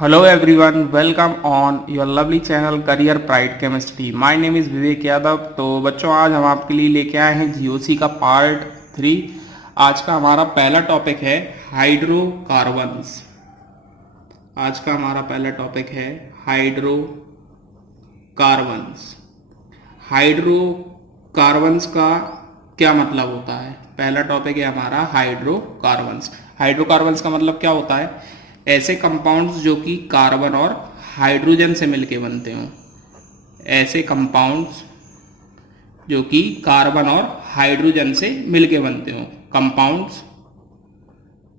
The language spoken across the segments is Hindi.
Hello everyone, welcome on your lovely channel Career Pride Chemistry. My name is विवेक यादव। तो बच्चों आज हम आपके लिए लेके आए हैं जीओसी का पार्ट 3। आज का हमारा पहला टॉपिक है हाइड्रोकार्बन्स। आज का हमारा पहला टॉपिक है हाइड्रोकार्बन्स। हाइड्रोकार्बन्स का क्या मतलब होता है? पहला टॉपिक है हमारा हाइड्रोकार्बन्स। हाइड्रोकार्बन्स का मतलब क्या होता है? ऐसे कंपाउंड्स जो कि कार्बन और हाइड्रोजन से मिलके बनते हों। ऐसे कंपाउंड्स जो कि कार्बन और हाइड्रोजन से मिलके बनते हों। Compounds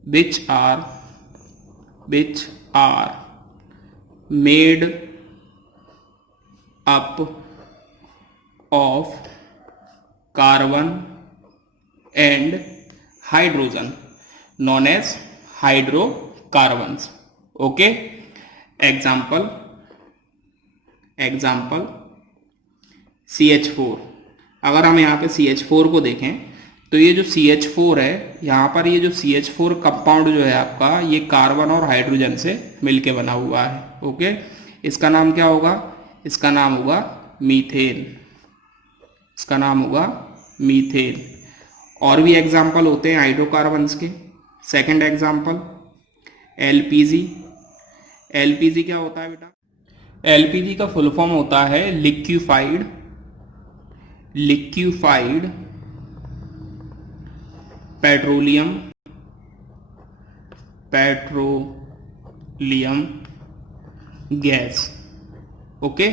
which are made up of carbon and hydrogen known as hydrocarbons. Okay, example CH4। अगर हम यहाँ पे CH4 को देखें तो ये जो CH4 है, यहाँ पर ये जो CH4 कंपाउंड जो है आपका, ये कार्बन और हाइड्रोजन से मिलके बना हुआ है। ओके, इसका नाम क्या होगा? इसका नाम होगा मीथेन। इसका नाम होगा मीथेन। और भी एग्जाम्पल होते हैं हाइड्रोकार्बन्स के। Second example LPG। LPG क्या होता है बेटा? LPG का फुल फॉर्म होता है लिक्विफाइड पेट्रोलियम गैस। ओके,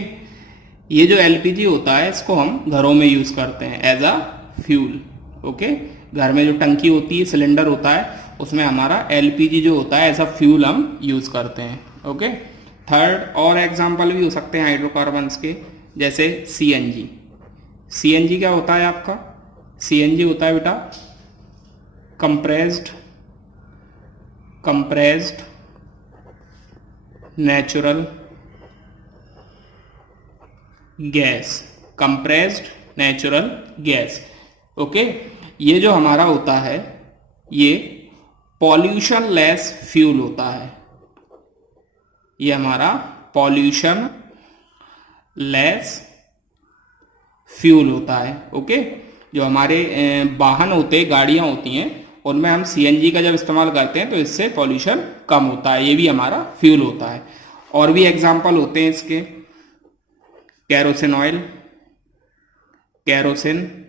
ये जो LPG होता है इसको हम घरों में यूज करते हैं एज अ फ्यूल। ओके, घर में जो टंकी होती है, सिलेंडर होता है, उसमें हमारा LPG जो होता है एज अ फ्यूल हम यूज करते हैं। ओके, थर्ड और एग्जांपल भी हो सकते हैं हाइड्रोकार्बन्स के, जैसे CNG। CNG क्या होता है आपका? CNG होता है बेटा compressed natural gas. Compressed natural gas. Okay, ये जो हमारा होता है ये पॉल्यूशन लेस फ्यूल होता है। ये हमारा पॉल्यूशन लेस फ्यूल होता है। ओके, जो हमारे वाहन होते हैं, गाड़ियां होती हैं, उनमें हम CNG का जब इस्तेमाल करते हैं तो इससे पॉल्यूशन कम होता है। ये भी हमारा फ्यूल होता है। और भी एग्जाम्पल होते हैं इसके, कैरोसिन ऑयल, कैरोसिन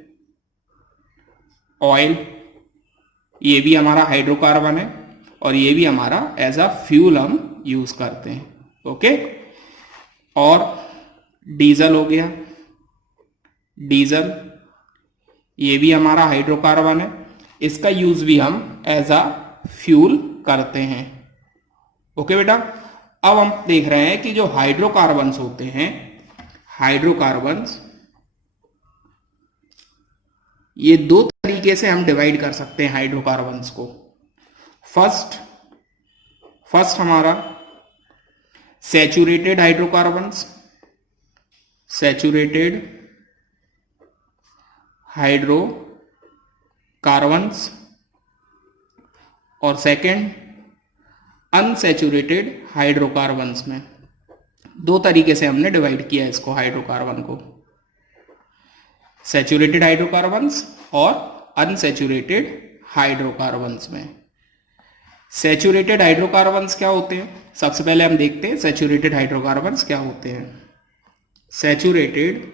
ऑयल, ये भी हमारा हाइड्रोकार्बन है और ये भी हमारा एज अ फ्यूल हम यूज करते हैं। ओके, और डीजल हो गया। डीजल ये भी हमारा हाइड्रोकार्बन है, इसका यूज भी हम एज अ फ्यूल करते हैं। ओके बेटा, अब हम देख रहे हैं कि जो हाइड्रोकार्बन्स होते हैं, हाइड्रोकार्बन्स ये दो तरीके से हम डिवाइड कर सकते हैं हाइड्रोकार्बन्स को। फर्स्ट हमारा सैचुरेटेड हाइड्रोकार्बन्स, सैचुरेटेड हाइड्रोकार्बन्स, और सेकंड अनसैचुरेटेड हाइड्रोकार्बन्स में। दो तरीके से हमने डिवाइड किया इसको, हाइड्रोकार्बन को, सैचुरेटेड हाइड्रोकार्बन्स और अनसैचुरेटेड हाइड्रोकार्बन्स में। सैचुरेटेड हाइड्रोकार्बन्स क्या होते हैं? सबसे पहले हम देखते हैं सैचुरेटेड हाइड्रोकार्बन्स क्या होते हैं। Saturated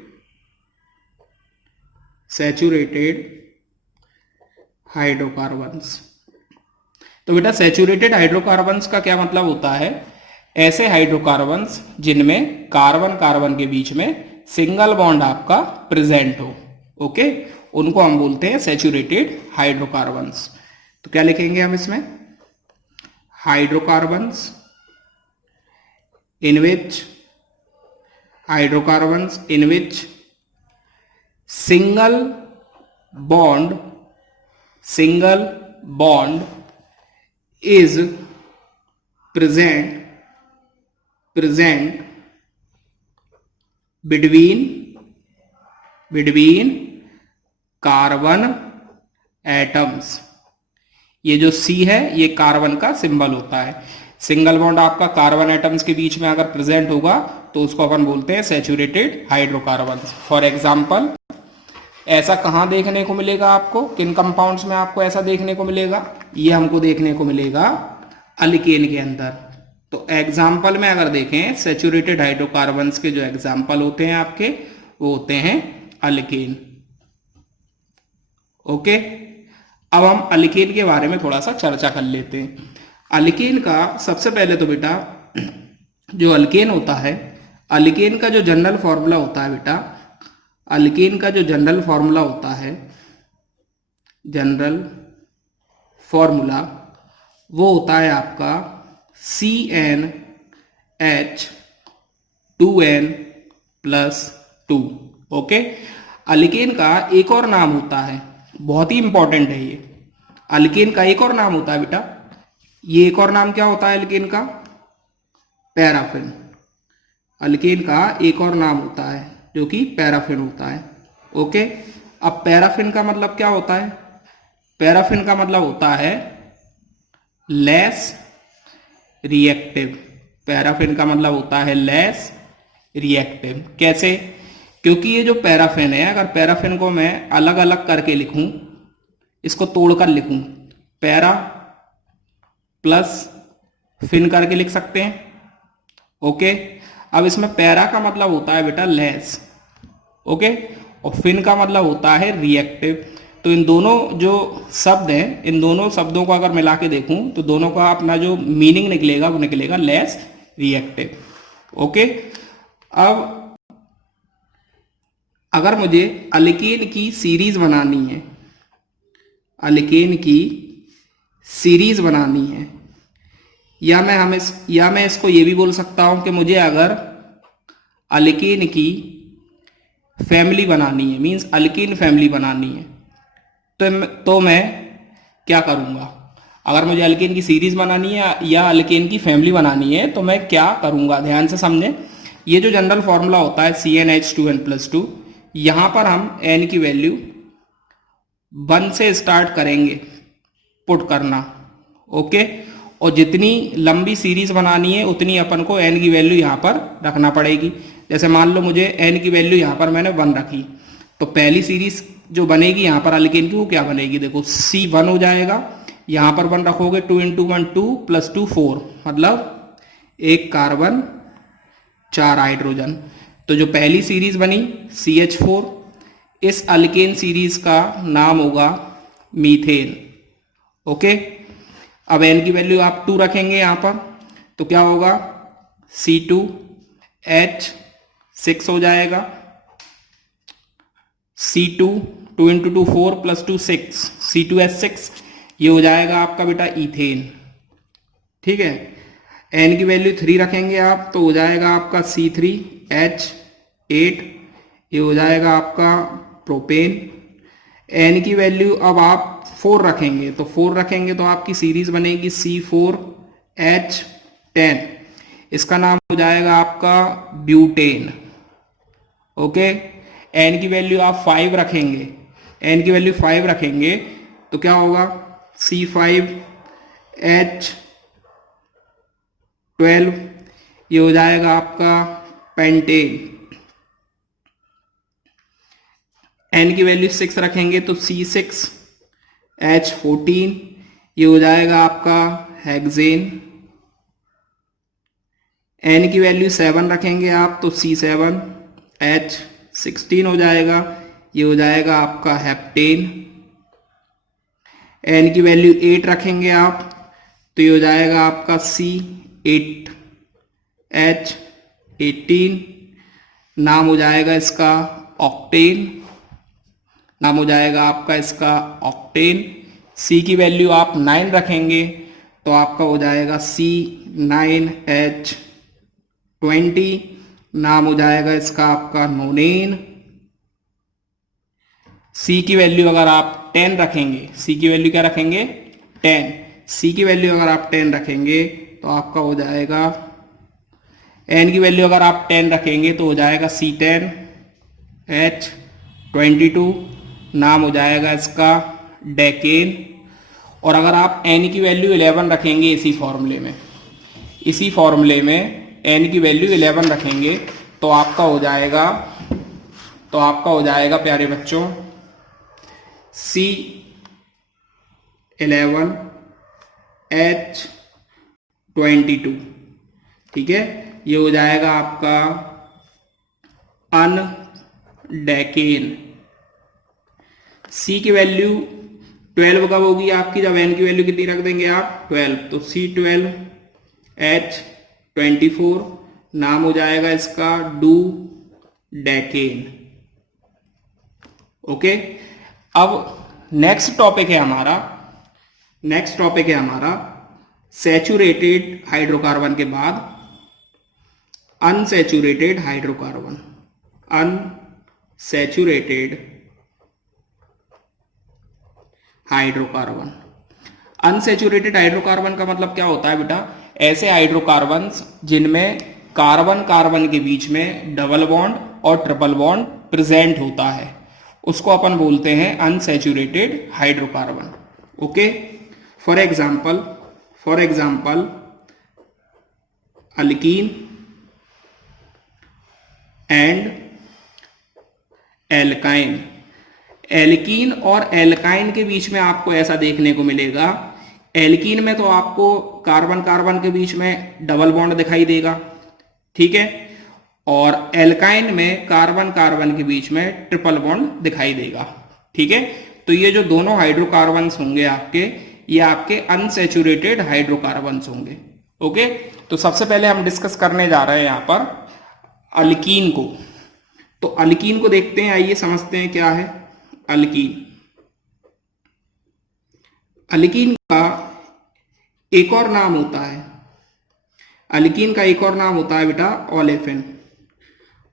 hydrocarbons. तो बेटा सैचुरेटेड हाइड्रोकार्बन्स का क्या मतलब होता है? ऐसे हाइड्रोकार्बन्स जिनमें कार्बन कार्बन के बीच में सिंगल बॉन्ड आपका प्रेजेंट हो। ओके, उनको हम बोलते हैं सैचुरेटेड हाइड्रोकार्बन्स। तो क्या लिखेंगे हम इसमें? Hydrocarbons in which single bond is present between carbon atoms. ये जो C है ये कार्बन का सिंबल होता है। सिंगल बॉन्ड आपका कार्बन एटम्स के बीच में अगर प्रेजेंट होगा तो उसको अपन बोलते हैं सैचुरेटेड हाइड्रोकार्बन्स। फॉर एग्जाम्पल ऐसा कहाँ देखने को मिलेगा आपको, किन कंपाउंड्स में आपको ऐसा देखने को मिलेगा, ये हमको देखने को मिलेगा अल्केन के अंदर। तो एग्जाम्पल में अगर देखें सैचुरेटेड हाइड्रोकार्बन्स के जो एग्जाम्पल होते हैं आपके वो होते हैं अल्केन। ओके, अब हम अल्केन के बारे में थोड़ा सा चर्चा कर लेते हैं। अल्केन का सबसे पहले तो बेटा जो अल्केन होता है, अल्केन का जो जनरल फॉर्मूला होता है बेटा, अल्केन का जो जनरल फॉर्मूला होता है, जनरल फॉर्मूला वो होता है आपका CnH2n+2। ओके, अल्केन का एक और नाम होता है, बहुत ही इंपॉर्टेंट है ये, अल्केन का एक और नाम होता है बेटा, ये एक और नाम क्या होता है अल्केन का, पैराफिन। अल्केन का एक और नाम होता है जो कि पैराफिन होता है। ओके, अब पैराफिन का मतलब क्या होता है, पैराफिन का मतलब होता है लेस रिएक्टिव। पैराफिन का मतलब होता है लेस रिएक्टिव। कैसे, क्योंकि ये जो पैराफिन है, अगर पैराफिन को मैं अलग अलग करके लिखूं, इसको तोड़कर लिखूं, पैरा प्लस फिन करके लिख सकते हैं। ओके, अब इसमें पैरा का मतलब होता है बेटा लेस, ओके, और फिन का मतलब होता है रिएक्टिव। तो इन दोनों जो शब्द हैं, इन दोनों शब्दों को अगर मिला के देखूं तो दोनों का अपना जो मीनिंग निकलेगा वो निकलेगा लेस रिएक्टिव। ओके, अब अगर मुझे अल्केन की सीरीज बनानी है, अल्केन की सीरीज बनानी है, या मैं इसको ये भी बोल सकता हूं कि मुझे अगर अल्केन की फैमिली बनानी है, मींस अल्केन फैमिली बनानी है, तो मैं क्या करूंगा, अगर मुझे अल्केन की सीरीज बनानी है या अल्केन की फैमिली बनानी है तो मैं क्या करूंगा, ध्यान से समझें। ये जो जनरल फॉर्मूला होता है CnH2n+2, यहां पर हम n की वैल्यू 1 से स्टार्ट करेंगे पुट करना। ओके, और जितनी लंबी सीरीज बनानी है उतनी अपन को n की वैल्यू यहां पर रखना पड़ेगी। जैसे मान लो मुझे n की वैल्यू यहां पर मैंने 1 रखी, तो पहली सीरीज जो बनेगी यहाँ पर अल्केन की वो क्या बनेगी, देखो C1 हो जाएगा, यहाँ पर 1 रखोगे 2 × 1 2 + 2 4, मतलब 1 कार्बन 4 हाइड्रोजन। तो जो पहली सीरीज बनी CH4, इस अल्केन सीरीज का नाम होगा मीथेन। ओके, अब n की वैल्यू आप 2 रखेंगे यहाँ पर, तो क्या होगा C2H6 हो जाएगा, C2 2 × 2 4 + 2 6, C2H6, ये हो जाएगा आपका बेटा इथेन। ठीक है, n की वैल्यू 3 रखेंगे आप तो हो जाएगा आपका C3H8, ये हो जाएगा आपका प्रोपेन। n की वैल्यू अब आप 4 रखेंगे, तो 4 रखेंगे तो आपकी सीरीज बनेगी C4H10, इसका नाम हो जाएगा आपका ब्यूटेन। ओके, n की वैल्यू आप 5 रखेंगे, n की वैल्यू 5 रखेंगे तो क्या होगा C5H12, ये हो जाएगा आपका पेंटेन। n की वैल्यू 6 रखेंगे तो C6H14, ये हो जाएगा आपका हेक्सेन। n की वैल्यू 7 रखेंगे आप तो C7H16 हो जाएगा, ये हो जाएगा आपका हेप्टेन। n की वैल्यू 8 रखेंगे आप तो ये हो जाएगा आपका C8H18, नाम हो जाएगा इसका ऑक्टेन, नाम हो जाएगा आपका इसका ऑक्टेन। C की वैल्यू आप 9 रखेंगे तो आपका हो जाएगा C9H20, नाम हो जाएगा इसका आपका नोनेन। C की वैल्यू अगर आप 10 रखेंगे, C की वैल्यू क्या रखेंगे 10, C की वैल्यू अगर आप 10 रखेंगे तो आपका हो जाएगा, n की वैल्यू अगर आप 10 रखेंगे तो हो जाएगा C10H22, नाम हो जाएगा इसका डेकेन। और अगर आप n की वैल्यू 11 रखेंगे इसी फॉर्मूले में, इसी फॉर्मूले में n की वैल्यू 11 रखेंगे तो आपका हो जाएगा प्यारे बच्चों C11H22। ठीक है, ये हो जाएगा आपका अनडेकेन। C की वैल्यू 12 कब होगी आपकी, जब n की वैल्यू कितनी रख देंगे आप 12, तो C12H24 नाम हो जाएगा इसका डू डेकेन। ओके, अब नेक्स्ट टॉपिक है हमारा सैचुरेटेड हाइड्रोकार्बन के बाद अनसैचुरेटेड हाइड्रोकार्बन। अनसैचुरेटेड हाइड्रोकार्बन का मतलब क्या होता है बेटा, ऐसे हाइड्रोकार्बन्स जिनमें कार्बन कार्बन के बीच में डबल बॉन्ड और ट्रिपल बॉन्ड प्रेजेंट होता है, उसको अपन बोलते हैं unsaturated hydrocarbon. Okay, for example alkyne and alkyne. Alkene और एल्काइन के बीच में आपको ऐसा देखने को मिलेगा, एल्कीन में तो आपको कार्बन कार्बन के बीच में डबल बॉन्ड दिखाई देगा, ठीक है, और एल्काइन में कार्बन कार्बन के बीच में ट्रिपल बॉन्ड दिखाई देगा। ठीक है, तो ये जो दोनों हाइड्रोकार्बन्स होंगे आपके, ये आपके अनसैचुरेटेड हाइड्रोकार्बन्स होंगे। ओके, तो सबसे पहले हम डिस्कस करने जा रहे हैं यहां पर अल्कीन को। तो अल्कीन को देखते हैं, आइए समझते हैं क्या है अल्कीन का एक और नाम होता है, बेटा ओलेफिन।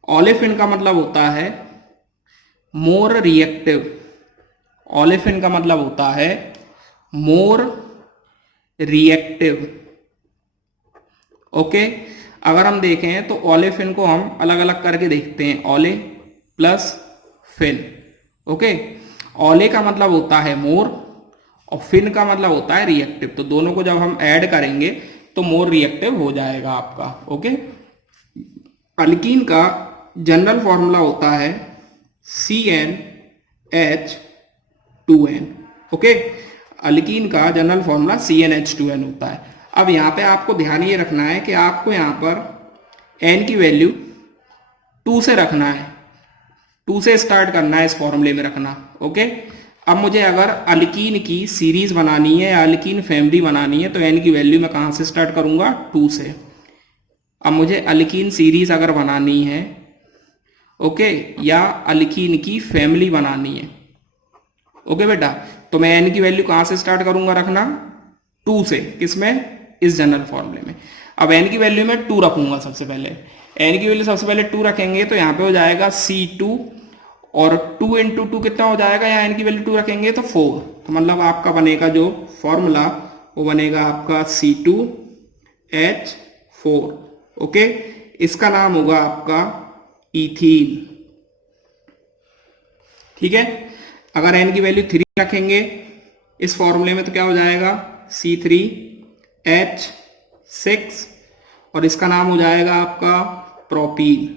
ओलेफिन का मतलब होता है मोर रिएक्टिव। ओलेफिन का मतलब होता है मोर रिएक्टिव। ओके, अगर हम देखें तो ओलेफिन को हम अलग अलग करके देखते हैं, ओले प्लस फिन। ओके, ओले का मतलब होता है मोर और फिन का मतलब होता है रिएक्टिव, तो दोनों को जब हम ऐड करेंगे तो मोर रिएक्टिव हो जाएगा आपका। ओके, अल्कीन का जनरल फॉर्मूला होता है CnH2n। ओके, अल्कीन का जनरल फॉर्मूला CnH2n होता है। अब यहाँ पे आपको ध्यान ये रखना है कि आपको यहाँ पर n की वैल्यू 2 से रखना है, 2 से स्टार्ट करना है, इस फॉर्मूले में रखना। ओके, अब मुझे अगर अल्कीन की सीरीज बनानी है या अल्कीन फैमिली बनानी है तो n की वैल्यू मैं कहाँ से स्टार्ट करूँगा, 2 से। अब मुझे अल्कीन सीरीज अगर बनानी है, ओके, या अल्कीन की फैमिली बनानी है, ओके बेटा, तो मैं n की वैल्यू कहाँ से स्टार्ट करूँगा रखना, 2 से। किसमें, इस जनरल फॉर्मूले में। अब n की वैल्यू मैं 2 रखूंगा सबसे पहले, n की वैल्यू सबसे पहले 2 रखेंगे तो यहाँ पे हो जाएगा C2, और 2 इंटू 2 कितना हो जाएगा, यहाँ n की वैल्यू 2 रखेंगे तो 4, तो मतलब आपका बनेगा जो फॉर्मूला वो बनेगा आपका C2H4। ओके, इसका नाम होगा आपका इथीन। ठीक है, अगर n की वैल्यू 3 रखेंगे इस फॉर्मूले में तो क्या हो जाएगा, C3H6, और इसका नाम हो जाएगा आपका प्रोपीन।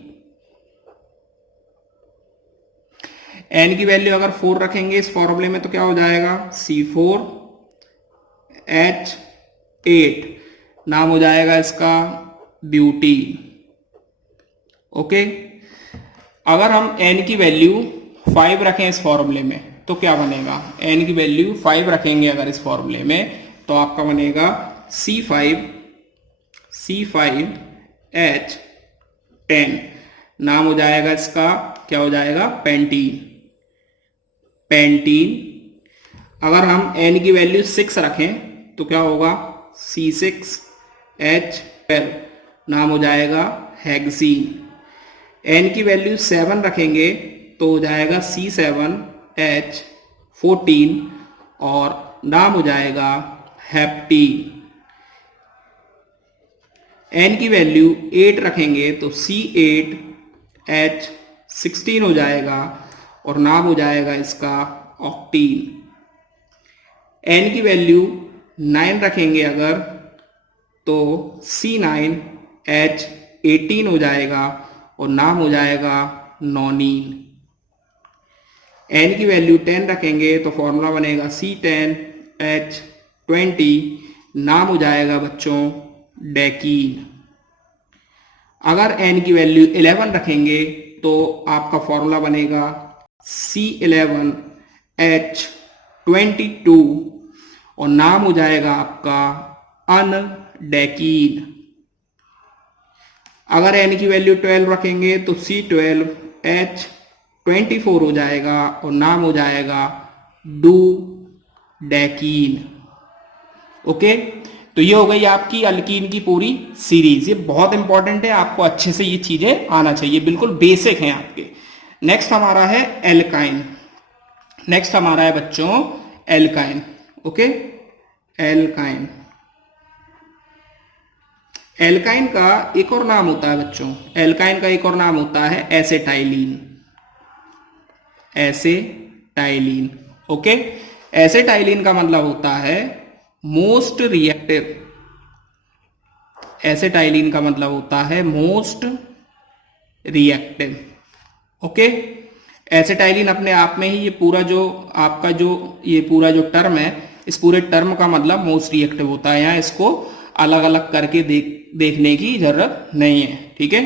n की वैल्यू अगर 4 रखेंगे इस फॉर्मूले में तो क्या हो जाएगा, C4H8, नाम हो जाएगा इसका ब्यूटीन। ओके, अगर हम n की वैल्यू 5 रखें इस फॉर्मूले में तो क्या बनेगा, n की वैल्यू 5 रखेंगे अगर इस फॉर्मूले में तो आपका बनेगा C5H10, नाम हो जाएगा इसका, क्या हो जाएगा, पेंटीन। अगर हम n की वैल्यू 6 रखें तो क्या होगा, C6H12, नाम हो जाएगा हेक्सीन। n की वैल्यू 7 रखेंगे तो हो जाएगा C7H14, और नाम हो जाएगा हेप्टीन। n की वैल्यू 8 रखेंगे तो C8H16 हो जाएगा, और नाम हो जाएगा इसका ऑक्टीन। n की वैल्यू 9 रखेंगे अगर तो C9H18 हो जाएगा और नाम हो जाएगा नॉनिन। N की वैल्यू 10 रखेंगे तो फॉर्मूला बनेगा C10H20, नाम हो जाएगा बच्चों डेकीन। अगर N की वैल्यू 11 रखेंगे तो आपका फॉर्मूला बनेगा C11H22 और नाम हो जाएगा आपका अनडेकीन। अगर N की वैल्यू 12 रखेंगे तो C12H24 हो जाएगा और नाम हो जाएगा डू डेकीन। ओके, तो ये हो गई आपकी अल्कीन की पूरी सीरीज। ये बहुत इंपॉर्टेंट है, आपको अच्छे से ये चीजें आना चाहिए, बिल्कुल बेसिक हैं आपके। नेक्स्ट हमारा है एल्काइन। नेक्स्ट हमारा है बच्चों एल्काइन। Okay, alkyne. एल्काइन का एक और नाम होता है बच्चों, एल्काइन का एक और नाम होता है एसेटाइलिन। एसेटाइलिन। ओके, एसेटाइलिन का मतलब होता है मोस्ट रिएक्टिव। एसेटाइलिन का मतलब होता है मोस्ट रिएक्टिव। ओके, एसेटाइलिन अपने आप में ही ये पूरा जो आपका जो ये पूरा जो टर्म है, इस पूरे टर्म का मतलब मोस्ट रिएक्टिव होता है। यहाँ इसको अलग अलग करके देखने की जरूरत नहीं है, ठीक है।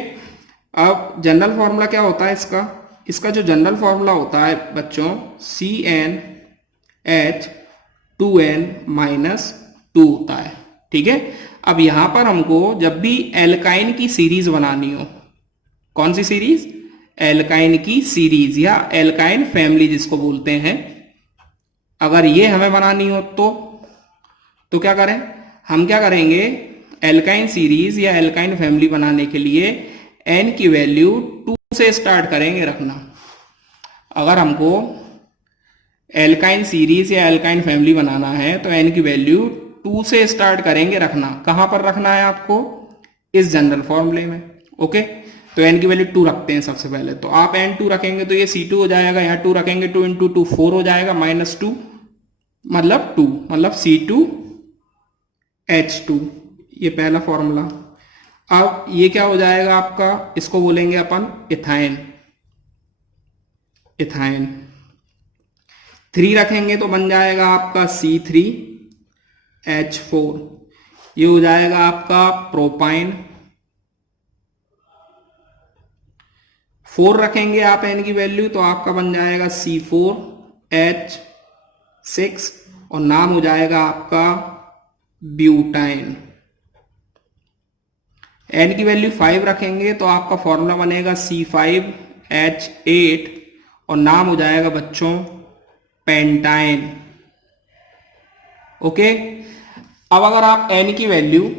अब जनरल फॉर्मूला क्या होता है इसका? इसका जो जनरल फॉर्मूला होता है बच्चों CnH2n-2 होता है, ठीक है। अब यहां पर हमको जब भी एल्काइन की सीरीज बनानी हो, कौन सी सीरीज? एल्काइन की सीरीज या एल्काइन फैमिली जिसको बोलते हैं, अगर ये हमें बनानी हो तो क्या करें? हम क्या करेंगे? एल्काइन सीरीज या एल्काइन फैमिली बनाने के लिए n की वैल्यू 2 से स्टार्ट करेंगे रखना। अगर हमको एल्काइन सीरीज या एल्काइन फैमिली बनाना है तो n की वैल्यू 2 से स्टार्ट करेंगे रखना। कहां पर रखना है आपको? इस जनरल फॉर्मूले में। ओके, तो n की वैल्यू 2 रखते हैं सबसे पहले। तो आप n2 रखेंगे तो ये C2 हो जाएगा, यहाँ 2 रखेंगे 2 × 2 4 हो जाएगा, -2 मतलब 2 मतलब C2H2, ये पहला फॉर्मूला। अब ये क्या हो जाएगा आपका? इसको बोलेंगे अपन इथाइन। इथाइन 3 रखेंगे तो बन जाएगा आपका C3H4, ये हो जाएगा आपका प्रोपाइन। 4 रखेंगे आप n की वैल्यू तो आपका बन जाएगा C4H6 और नाम हो जाएगा आपका ब्यूटाइन। n की वैल्यू 5 रखेंगे तो आपका फॉर्मूला बनेगा C5H8 और नाम हो जाएगा बच्चों पेंटाइन। ओके, अब अगर आप n की वैल्यू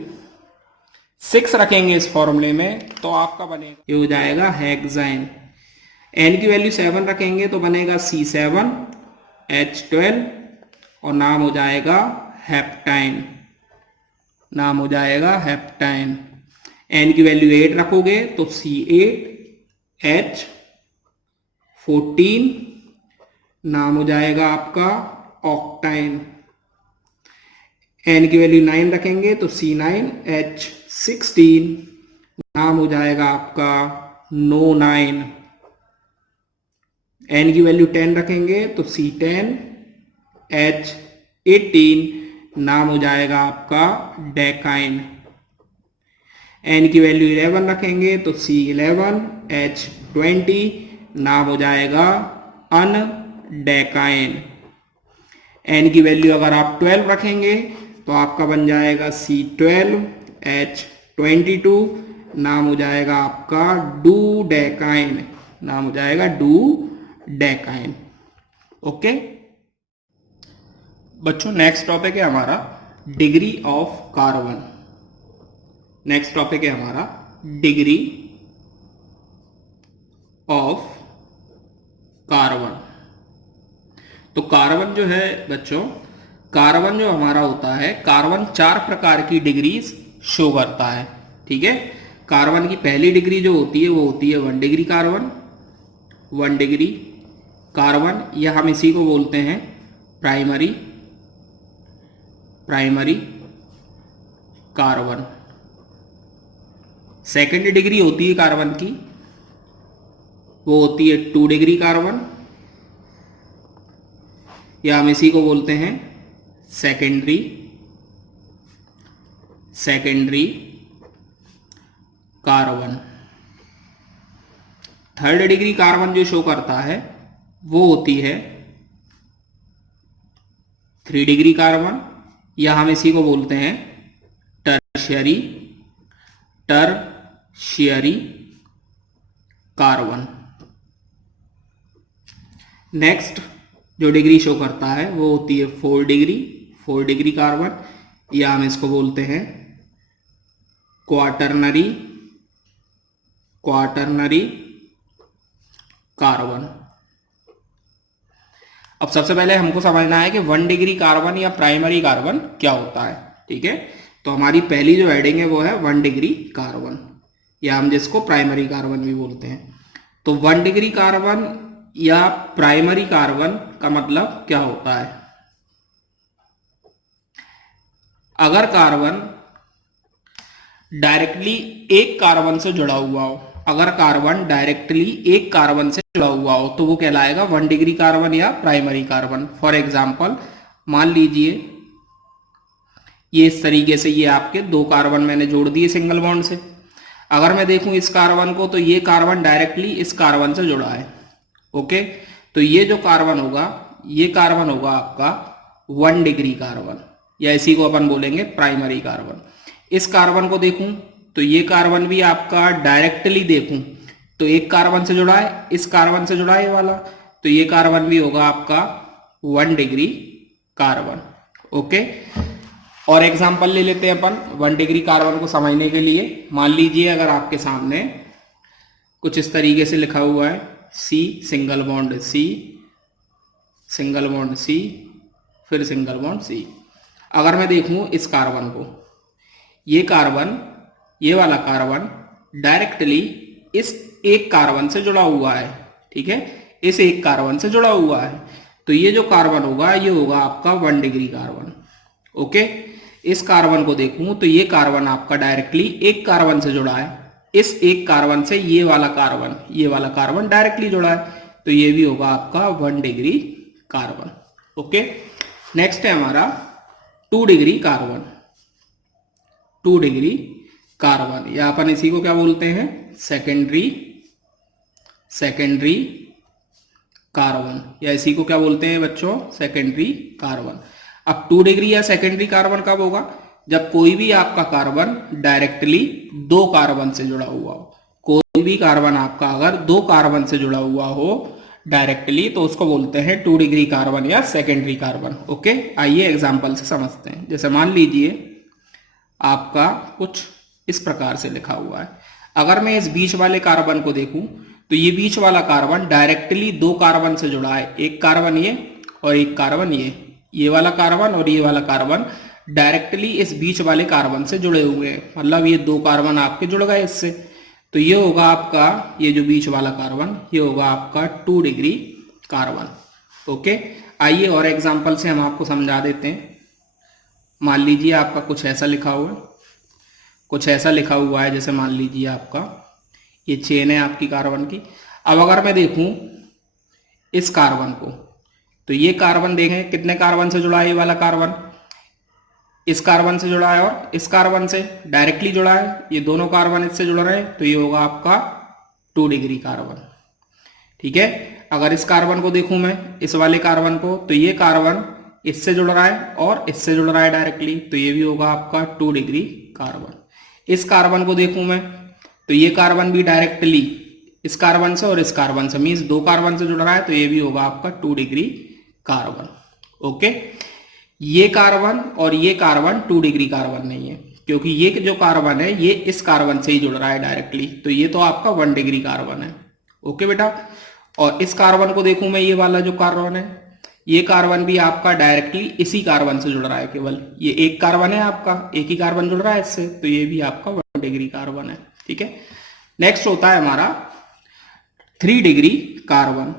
6 रखेंगे इस फॉर्मूले में तो आपका बनेगा, ये हो जाएगा हेक्साइन। n की वैल्यू 7 रखेंगे तो बनेगा C7H12 और नाम हो जाएगा हेप्टाइन। नाम हो जाएगा हेप्टाइन। n की वैल्यू 8 रखोगे तो C8H14, नाम हो जाएगा आपका ऑक्टाइन। n की वैल्यू 9 रखेंगे तो C9H16, नाम हो जाएगा आपका नोनाइन। n की वैल्यू 10 रखेंगे तो C10H18, नाम हो जाएगा आपका डेकाइन। n की वैल्यू 11 रखेंगे तो C11H20, नाम हो जाएगा अनडेकाइन। n की वैल्यू अगर आप 12 रखेंगे तो आपका बन जाएगा C12H22, नाम हो जाएगा आपका डूडेकाइन। नाम हो जाएगा डूडेकाइन। ओके बच्चों, नेक्स्ट टॉपिक है हमारा degree of carbon. Next topic है हमारा डिग्री ऑफ कार्बन। तो कार्बन जो है बच्चों, कार्बन जो हमारा होता है, कार्बन 4 प्रकार की डिग्रीज शो करता है, ठीक है। कार्बन की पहली डिग्री जो होती है वो होती है 1 डिग्री कार्बन, 1 डिग्री कार्बन, या हम इसी को बोलते हैं प्राइमरी कार्बन। सेकेंड डिग्री होती है कार्बन की, वो होती है 2 डिग्री कार्बन, या हम इसी को बोलते हैं secondary carbon. Third degree carbon जो शो करता है वो होती है 3 डिग्री कार्बन, या हम इसी को बोलते हैं टर्शियरी कार्बन। नेक्स्ट जो डिग्री शो करता है वो होती है 4 डिग्री कार्बन, या हम इसको बोलते हैं क्वाटरनरी कार्बन। अब सबसे पहले हमको समझना है कि 1 डिग्री कार्बन या प्राइमरी कार्बन क्या होता है। ठीक है, तो हमारी पहली जो हेडिंग है वो है 1 डिग्री कार्बन, या हम जिसको प्राइमरी कार्बन भी बोलते हैं। तो 1 डिग्री कार्बन या प्राइमरी कार्बन का मतलब क्या होता है? अगर कार्बन डायरेक्टली एक कार्बन से जुड़ा हुआ हो, अगर कार्बन डायरेक्टली एक कार्बन से जुड़ा हुआ हो तो वो कहलाएगा 1 डिग्री कार्बन या प्राइमरी कार्बन। फॉर एग्जांपल मान लीजिए ये इस तरीके से, ये आपके 2 कार्बन मैंने जोड़ दिए सिंगल बॉन्ड से। अगर मैं देखूं इस कार्बन को तो ये कार्बन डायरेक्टली इस कार्बन से जुड़ा है। ओके, तो ये जो कार्बन होगा ये कार्बन होगा आपका 1 डिग्री कार्बन, या इसी को अपन बोलेंगे प्राइमरी कार्बन। इस कार्बन को देखूं तो ये कार्बन भी आपका डायरेक्टली देखूं तो एक कार्बन से जुड़ा है, इस कार्बन से जुड़ा है ये वाला, तो ये कार्बन भी होगा आपका 1 डिग्री कार्बन। ओके, और एग्जांपल ले लेते हैं अपन 1 डिग्री कार्बन को समझने के लिए। मान लीजिए अगर आपके सामने कुछ इस तरीके से लिखा हुआ है C single bond C single bond C फिर सिंगल बॉन्ड C। अगर मैं देखूं इस कार्बन को, ये कार्बन, ये वाला कार्बन डायरेक्टली इस एक कार्बन से जुड़ा हुआ है। ठीक है, इस एक कार्बन से जुड़ा हुआ है, तो ये जो कार्बन होगा ये होगा आपका 1 डिग्री कार्बन। ओके, इस कार्बन को देखूं तो ये कार्बन आपका डायरेक्टली एक कार्बन से जुड़ा है, इस एक कार्बन से ये वाला कार्बन डायरेक्टली जुड़ा है, तो ये भी होगा आपका 1 डिग्री कार्बन। ओके, नेक्स्ट है हमारा 2 डिग्री कार्बन। 2 डिग्री कार्बन, या अपन इसी को क्या बोलते हैं सेकेंडरी कार्बन, या इसी को क्या बोलते हैं बच्चों सेकेंडरी कार्बन। अब 2 डिग्री या सेकेंडरी कार्बन कब होगा? जब कोई भी आपका कार्बन डायरेक्टली 2 कार्बन से जुड़ा हुआ हो। कोई भी कार्बन आपका अगर 2 कार्बन से जुड़ा हुआ हो डायरेक्टली तो उसको बोलते हैं 2 डिग्री कार्बन या सेकेंडरी कार्बन। ओके, आइए एग्जांपल से समझते हैं। जैसे मान लीजिए आपका कुछ इस प्रकार से लिखा हुआ है। अगर मैं इस बीच वाले कार्बन को देखूं तो ये बीच वाला कार्बन डायरेक्टली 2 कार्बन से जुड़ा है, एक कार्बन ये और एक कार्बन ये वाला कार्बन और ये वाला कार्बन डायरेक्टली इस बीच वाले कार्बन से जुड़े हुए हैं, मतलब ये 2 कार्बन आपके जुड़ गए इससे। तो ये होगा आपका, ये जो बीच वाला कार्बन ये होगा आपका 2 डिग्री कार्बन। ओके, आइए और एग्जांपल से हम आपको समझा देते हैं। मान लीजिए आपका कुछ ऐसा लिखा हुआ है, जैसे मान लीजिए आपका ये चेन है आपकी कार्बन की। अब अगर मैं देखूं इस कार्बन को तो ये कार्बन देखें कितने कार्बन से जुड़ा है, ये वाला कार्बन इस कार्बन से जुड़ा है और इस कार्बन से डायरेक्टली जुड़ा है, ये दोनों कार्बन इससे जुड़ रहे हैं, तो ये होगा आपका 2 डिग्री कार्बन। ठीक है, अगर इस कार्बन को देखूं मैं इस वाले कार्बन को, तो ये कार्बन इससे जुड़ रहा है और इससे जुड़ रहा है डायरेक्टली, तो ये भी होगा आपका 2 डिग्री कार्बन। इस कार्बन को देखूं मैं तो ये कार्बन भी डायरेक्टली इस कार्बन से और इस कार्बन से, मीन्स 2 कार्बन से जुड़ रहा है, तो ये भी होगा आपका 2 डिग्री कार्बन। ओके, ये कार्बन और ये कार्बन 2 डिग्री कार्बन नहीं है, क्योंकि ये जो कार्बन है ये इस कार्बन से ही जुड़ रहा है डायरेक्टली, तो ये तो आपका 1 डिग्री कार्बन है। ओके बेटा, और इस कार्बन को देखूं मैं, ये वाला जो कार्बन है ये कार्बन भी आपका डायरेक्टली इसी कार्बन से जुड़ रहा है, केवल ये एक कार्बन है आपका, एक ही कार्बन जुड़ रहा है इससे, तो ये भी आपका 1 डिग्री कार्बन है। ठीक है, नेक्स्ट होता है हमारा 3 डिग्री कार्बन।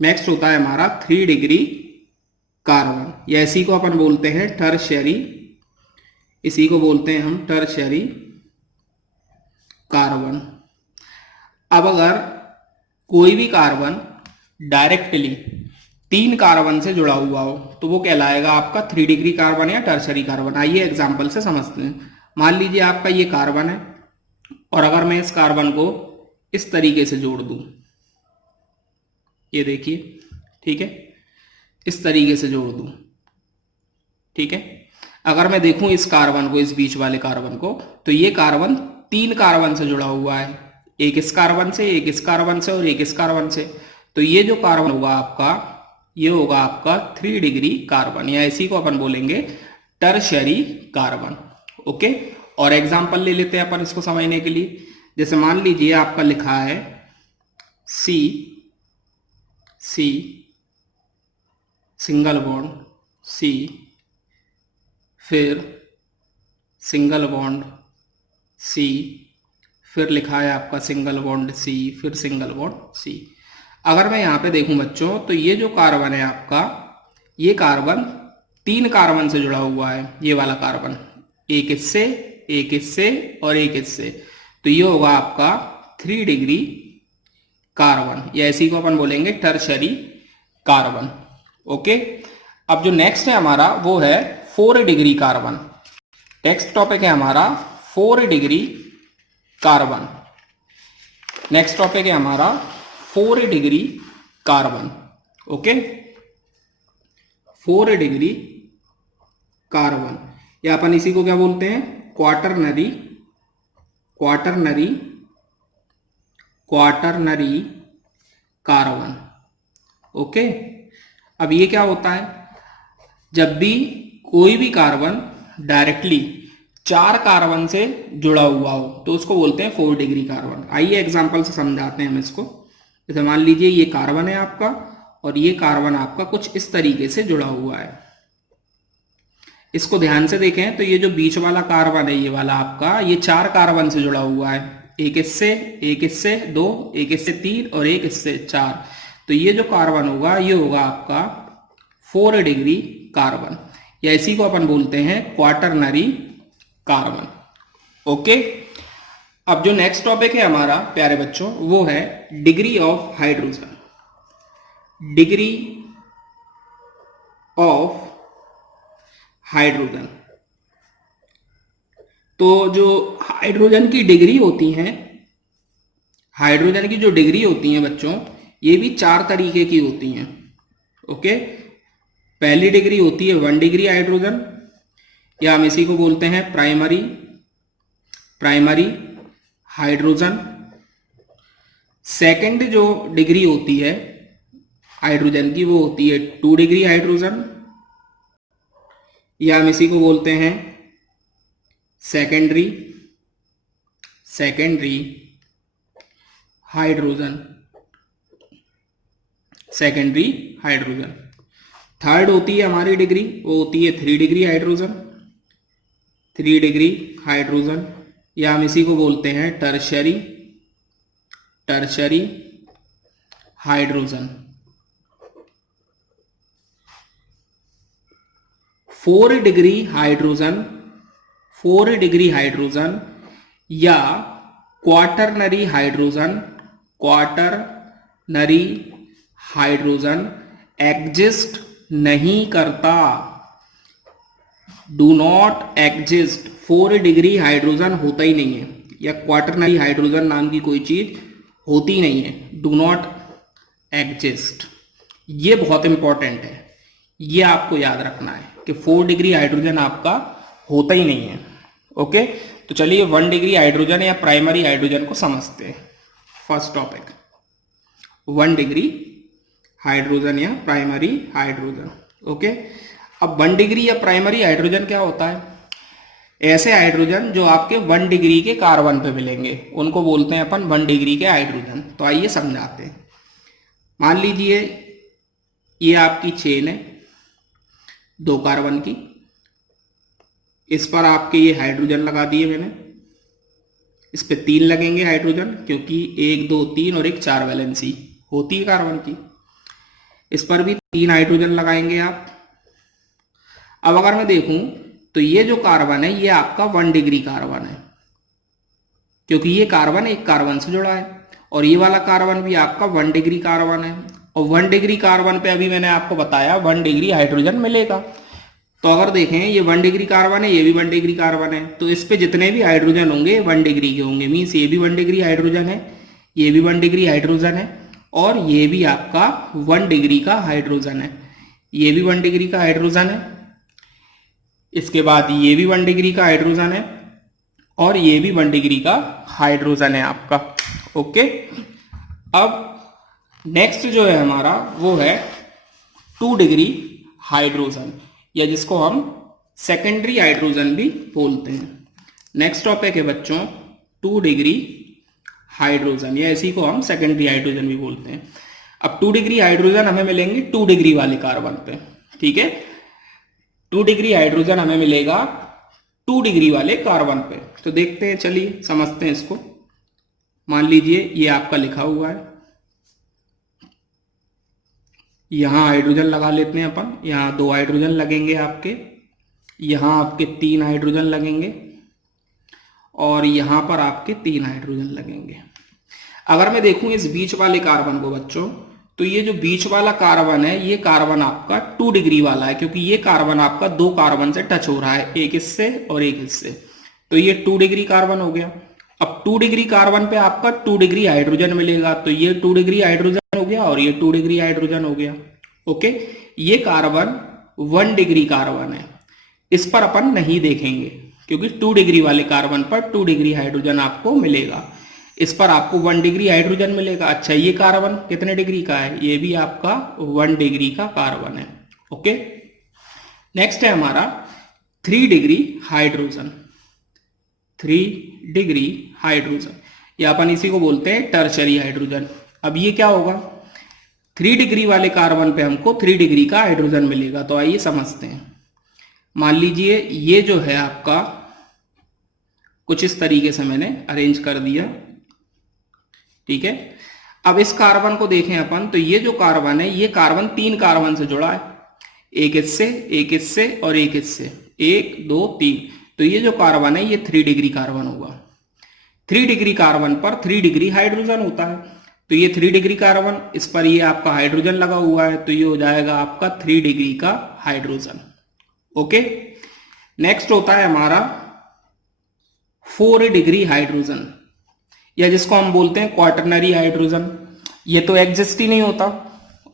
नेक्स्ट होता है हमारा 3 डिग्री कार्बन, या इसी को अपन बोलते हैं टर्शियरी इसी को बोलते हैं हम टर्शियरी कार्बन। अब अगर कोई भी कार्बन डायरेक्टली 3 कार्बन से जुड़ा हुआ हो तो वो कहलाएगा आपका 3 डिग्री कार्बन या टर्शियरी कार्बन। आइए एग्जांपल से समझते हैं। मान लीजिए आपका ये कार्बन है और अगर मैं इस कार्बन को इस तरीके से जोड़ दूं, ये देखिए, ठीक है, इस तरीके से जोड़ दूं, ठीक है। अगर मैं देखूं इस कार्बन को, इस बीच वाले कार्बन को, तो ये कार्बन 3 कार्बन से जुड़ा हुआ है, एक इस कार्बन से, एक इस कार्बन से और एक इस कार्बन से। तो ये जो कार्बन होगा आपका, ये होगा आपका 3 डिग्री कार्बन, या इसी को अपन बोलेंगे टर्शियरी कार्बन। ओके, और एग्जांपल ले लेते हैं अपन इसको समझने के लिए। जैसे मान लीजिए आपका लिखा है सी सिंगल बॉन्ड सी, फिर सिंगल बॉन्ड सी, फिर लिखा है आपका सिंगल बॉन्ड सी, फिर सिंगल बॉन्ड सी। अगर मैं यहाँ पे देखूं बच्चों, तो ये जो कार्बन है आपका, ये कार्बन 3 कार्बन से जुड़ा हुआ है। ये वाला कार्बन एक इससे, एक इससे और एक इससे, तो ये होगा आपका 3 डिग्री कार्बन, या इसी को अपन बोलेंगे टर्शियरी कार्बन। ओके, अब जो नेक्स्ट है हमारा वो है 4 डिग्री कार्बन। नेक्स्ट टॉपिक है हमारा 4 डिग्री कार्बन। नेक्स्ट टॉपिक है हमारा 4 degree carbon. Okay, 4 degree carbon, या अपन इसी को क्या बोलते हैं, क्वाटरनरी कार्बन। ओके, अब ये क्या होता है, जब भी कोई भी कार्बन डायरेक्टली 4 कार्बन से जुड़ा हुआ हो तो उसको बोलते हैं 4 डिग्री कार्बन। आइए एग्जांपल से समझाते हैं हम इसको। जैसे मान लीजिए ये कार्बन है आपका और ये कार्बन आपका कुछ इस तरीके से जुड़ा हुआ है। इसको ध्यान से देखें तो ये जो बीच वाला कार्बन है, ये वाला आपका, ये 4 कार्बन से जुड़ा हुआ है, एक इससे 2, एक इससे 3 और एक इससे 4। तो ये जो कार्बन होगा ये होगा आपका 4 डिग्री कार्बन, या इसी को अपन बोलते हैं क्वाटरनरी कार्बन। ओके, अब जो नेक्स्ट टॉपिक है हमारा प्यारे बच्चों वो है degree of hydrogen. Degree of hydrogen, तो जो हाइड्रोजन की डिग्री होती है, हाइड्रोजन की जो डिग्री होती है बच्चों, ये भी 4 तरीके की होती हैं। ओके, पहली डिग्री होती है 1 डिग्री हाइड्रोजन, या हम इसी को बोलते हैं प्राइमरी हाइड्रोजन। सेकंड जो डिग्री होती है हाइड्रोजन की वो होती है 2 डिग्री हाइड्रोजन, या हम इसी को बोलते हैं सेकेंडरी हाइड्रोजन। थर्ड होती है हमारी डिग्री, वो होती है 3 डिग्री हाइड्रोजन, या हम इसी को बोलते हैं टर्शियरी हाइड्रोजन। 4 डिग्री हाइड्रोजन या क्वाटरनरी हाइड्रोजन एग्जिस्ट नहीं करता, do not exist. 4 degree hydrogen होता ही नहीं है, या क्वाटरनरी हाइड्रोजन नाम की कोई चीज होती नहीं है, डू नॉट एग्जिस्ट। ये बहुत इंपॉर्टेंट है, ये आपको याद रखना है कि 4 डिग्री हाइड्रोजन आपका होता ही नहीं है। ओके, तो चलिए 1 डिग्री हाइड्रोजन या प्राइमरी हाइड्रोजन को समझते हैं। फर्स्ट टॉपिक 1 डिग्री हाइड्रोजन या प्राइमरी हाइड्रोजन। ओके, अब 1 डिग्री या प्राइमरी हाइड्रोजन क्या होता है, ऐसे हाइड्रोजन जो आपके 1 डिग्री के कार्बन पे मिलेंगे उनको बोलते हैं अपन 1 डिग्री के हाइड्रोजन। तो आइए समझाते हैं। मान लीजिए ये आपकी चेन है 2 कार्बन की, इस पर आपके ये हाइड्रोजन लगा दिए मैंने, इस पे 3 लगेंगे हाइड्रोजन, क्योंकि 1 2 3 और एक 4 वैलेंसी होती है कार्बन की। इस पर भी 3 हाइड्रोजन लगाएंगे आप। अब अगर मैं देखूं तो ये जो कार्बन है ये आपका 1 डिग्री कार्बन है, क्योंकि ये कार्बन एक कार्बन से जुड़ा है, और ये वाला कार्बन भी आपका 1 डिग्री कार्बन है। और 1 डिग्री कार्बन पे अभी मैंने आपको बताया 1 डिग्री हाइड्रोजन मिलेगा। तो अगर देखें ये 1 डिग्री कार्बन है, ये भी 1 डिग्री कार्बन है, तो इस पे जितने भी हाइड्रोजन होंगे 1 डिग्री के होंगे। मीन्स ये भी 1 डिग्री हाइड्रोजन है, ये भी 1 डिग्री हाइड्रोजन है, और ये भी आपका 1 डिग्री का हाइड्रोजन है, ये भी 1 डिग्री का हाइड्रोजन है। इसके बाद ये भी 1 डिग्री का हाइड्रोजन है, और ये भी 1 डिग्री का हाइड्रोजन है आपका। ओके, अब नेक्स्ट जो है हमारा वो है 2 डिग्री हाइड्रोजन, या जिसको हम सेकेंडरी हाइड्रोजन भी बोलते हैं। नेक्स्ट टॉपिक है बच्चों 2 डिग्री हाइड्रोजन, या इसी को हम सेकेंडरी हाइड्रोजन भी बोलते हैं। अब 2 डिग्री हाइड्रोजन हमें मिलेंगे 2 डिग्री वाले कार्बन पे, ठीक है। 2 डिग्री हाइड्रोजन हमें मिलेगा 2 डिग्री वाले कार्बन पे। तो देखते हैं, चलिए समझते हैं इसको। मान लीजिए ये आपका लिखा हुआ है, यहां हाइड्रोजन लगा लेते हैं अपन, यहां 2 हाइड्रोजन लगेंगे आपके, यहां आपके 3 हाइड्रोजन लगेंगे, और यहां पर आपके 3 हाइड्रोजन लगेंगे। अगर मैं देखूं इस बीच वाले कार्बन को बच्चों, तो ये जो बीच वाला कार्बन है ये कार्बन आपका 2 डिग्री वाला है, क्योंकि ये कार्बन आपका 2 कार्बन से टच हो रहा है, एक इससे और एक इससे, तो ये 2 डिग्री कार्बन हो गया। अब 2 डिग्री कार्बन पे आपका 2 डिग्री हाइड्रोजन मिलेगा, तो ये 2 डिग्री हाइड्रोजन हो गया और ये 2 डिग्री हाइड्रोजन हो गया। ओके, ये कार्बन 1 डिग्री कार्बन है, इस पर अपन नहीं देखेंगे, क्योंकि 2 डिग्री वाले कार्बन पर 2 डिग्री हाइड्रोजन आपको मिलेगा, इस पर आपको 1 डिग्री हाइड्रोजन मिलेगा। अच्छा, ये कार्बन कितने डिग्री का है? ये भी आपका 1 डिग्री का कार्बन है। ओके, नेक्स्ट है हमारा 3 डिग्री हाइड्रोजन। 3 डिग्री हाइड्रोजन, या अपन इसी को बोलते हैं टर्शरी हाइड्रोजन। अब ये क्या होगा? 3 डिग्री वाले कार्बन पे हमको 3 डिग्री का हाइड्रोजन मिलेगा। तो आइए समझते हैं। मान लीजिए ये जो है आपका कुछ इस तरीके से मैंने अरेंज कर दिया, ठीक है। अब इस कार्बन को देखें अपन, तो ये जो कार्बन है ये कार्बन 3 कार्बन से जुड़ा है, एक इससे, एक इससे और एक इससे, 1 2 3। तो ये जो कार्बन है ये 3 डिग्री कार्बन होगा। 3 डिग्री कार्बन पर 3 डिग्री हाइड्रोजन होता है, तो ये 3 डिग्री कार्बन, इस पर ये आपका हाइड्रोजन लगा हुआ है, तो ये हो जाएगा आपका 3 डिग्री का हाइड्रोजन। ओके, नेक्स्ट होता है हमारा 4 डिग्री हाइड्रोजन, या जिसको हम बोलते हैं क्वाटरनरी हाइड्रोजन। ये तो एग्जिस्ट ही नहीं होता।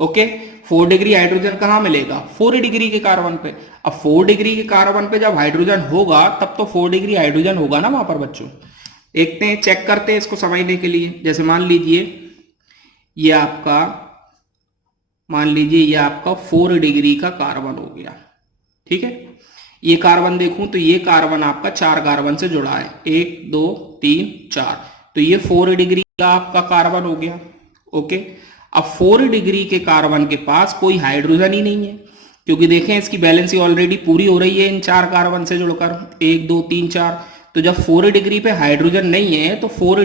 ओके, 4 डिग्री हाइड्रोजन कहां मिलेगा? 4 डिग्री के कार्बन पे। अब 4 डिग्री के कार्बन पे जब हाइड्रोजन होगा तब तो 4 डिग्री हाइड्रोजन होगा ना वहां पर बच्चों। देखते हैं, चेक करते हैं इसको समझने के लिए। जैसे मान लीजिए ये आपका, मान लीजिए ये आपका 4 डिग्री का कार्बन हो गया, ठीक है। ये कार्बन देखूं तो ये कार्बन आपका 4 कार्बन से जुड़ा है, 1 2 3 4, तो ये 4 डिग्री का आपका कार्बन हो गया। ओके, अब 4 डिग्री के कार्बन के पास कोई हाइड्रोजन ही नहीं है, क्योंकि देखें इसकी बैलेंसी ऑलरेडी पूरी हो रही है इन 4 कार्बन से जुड़कर, 1 2 3 4। तो जब 4 डिग्री पे हाइड्रोजन नहीं है तो 4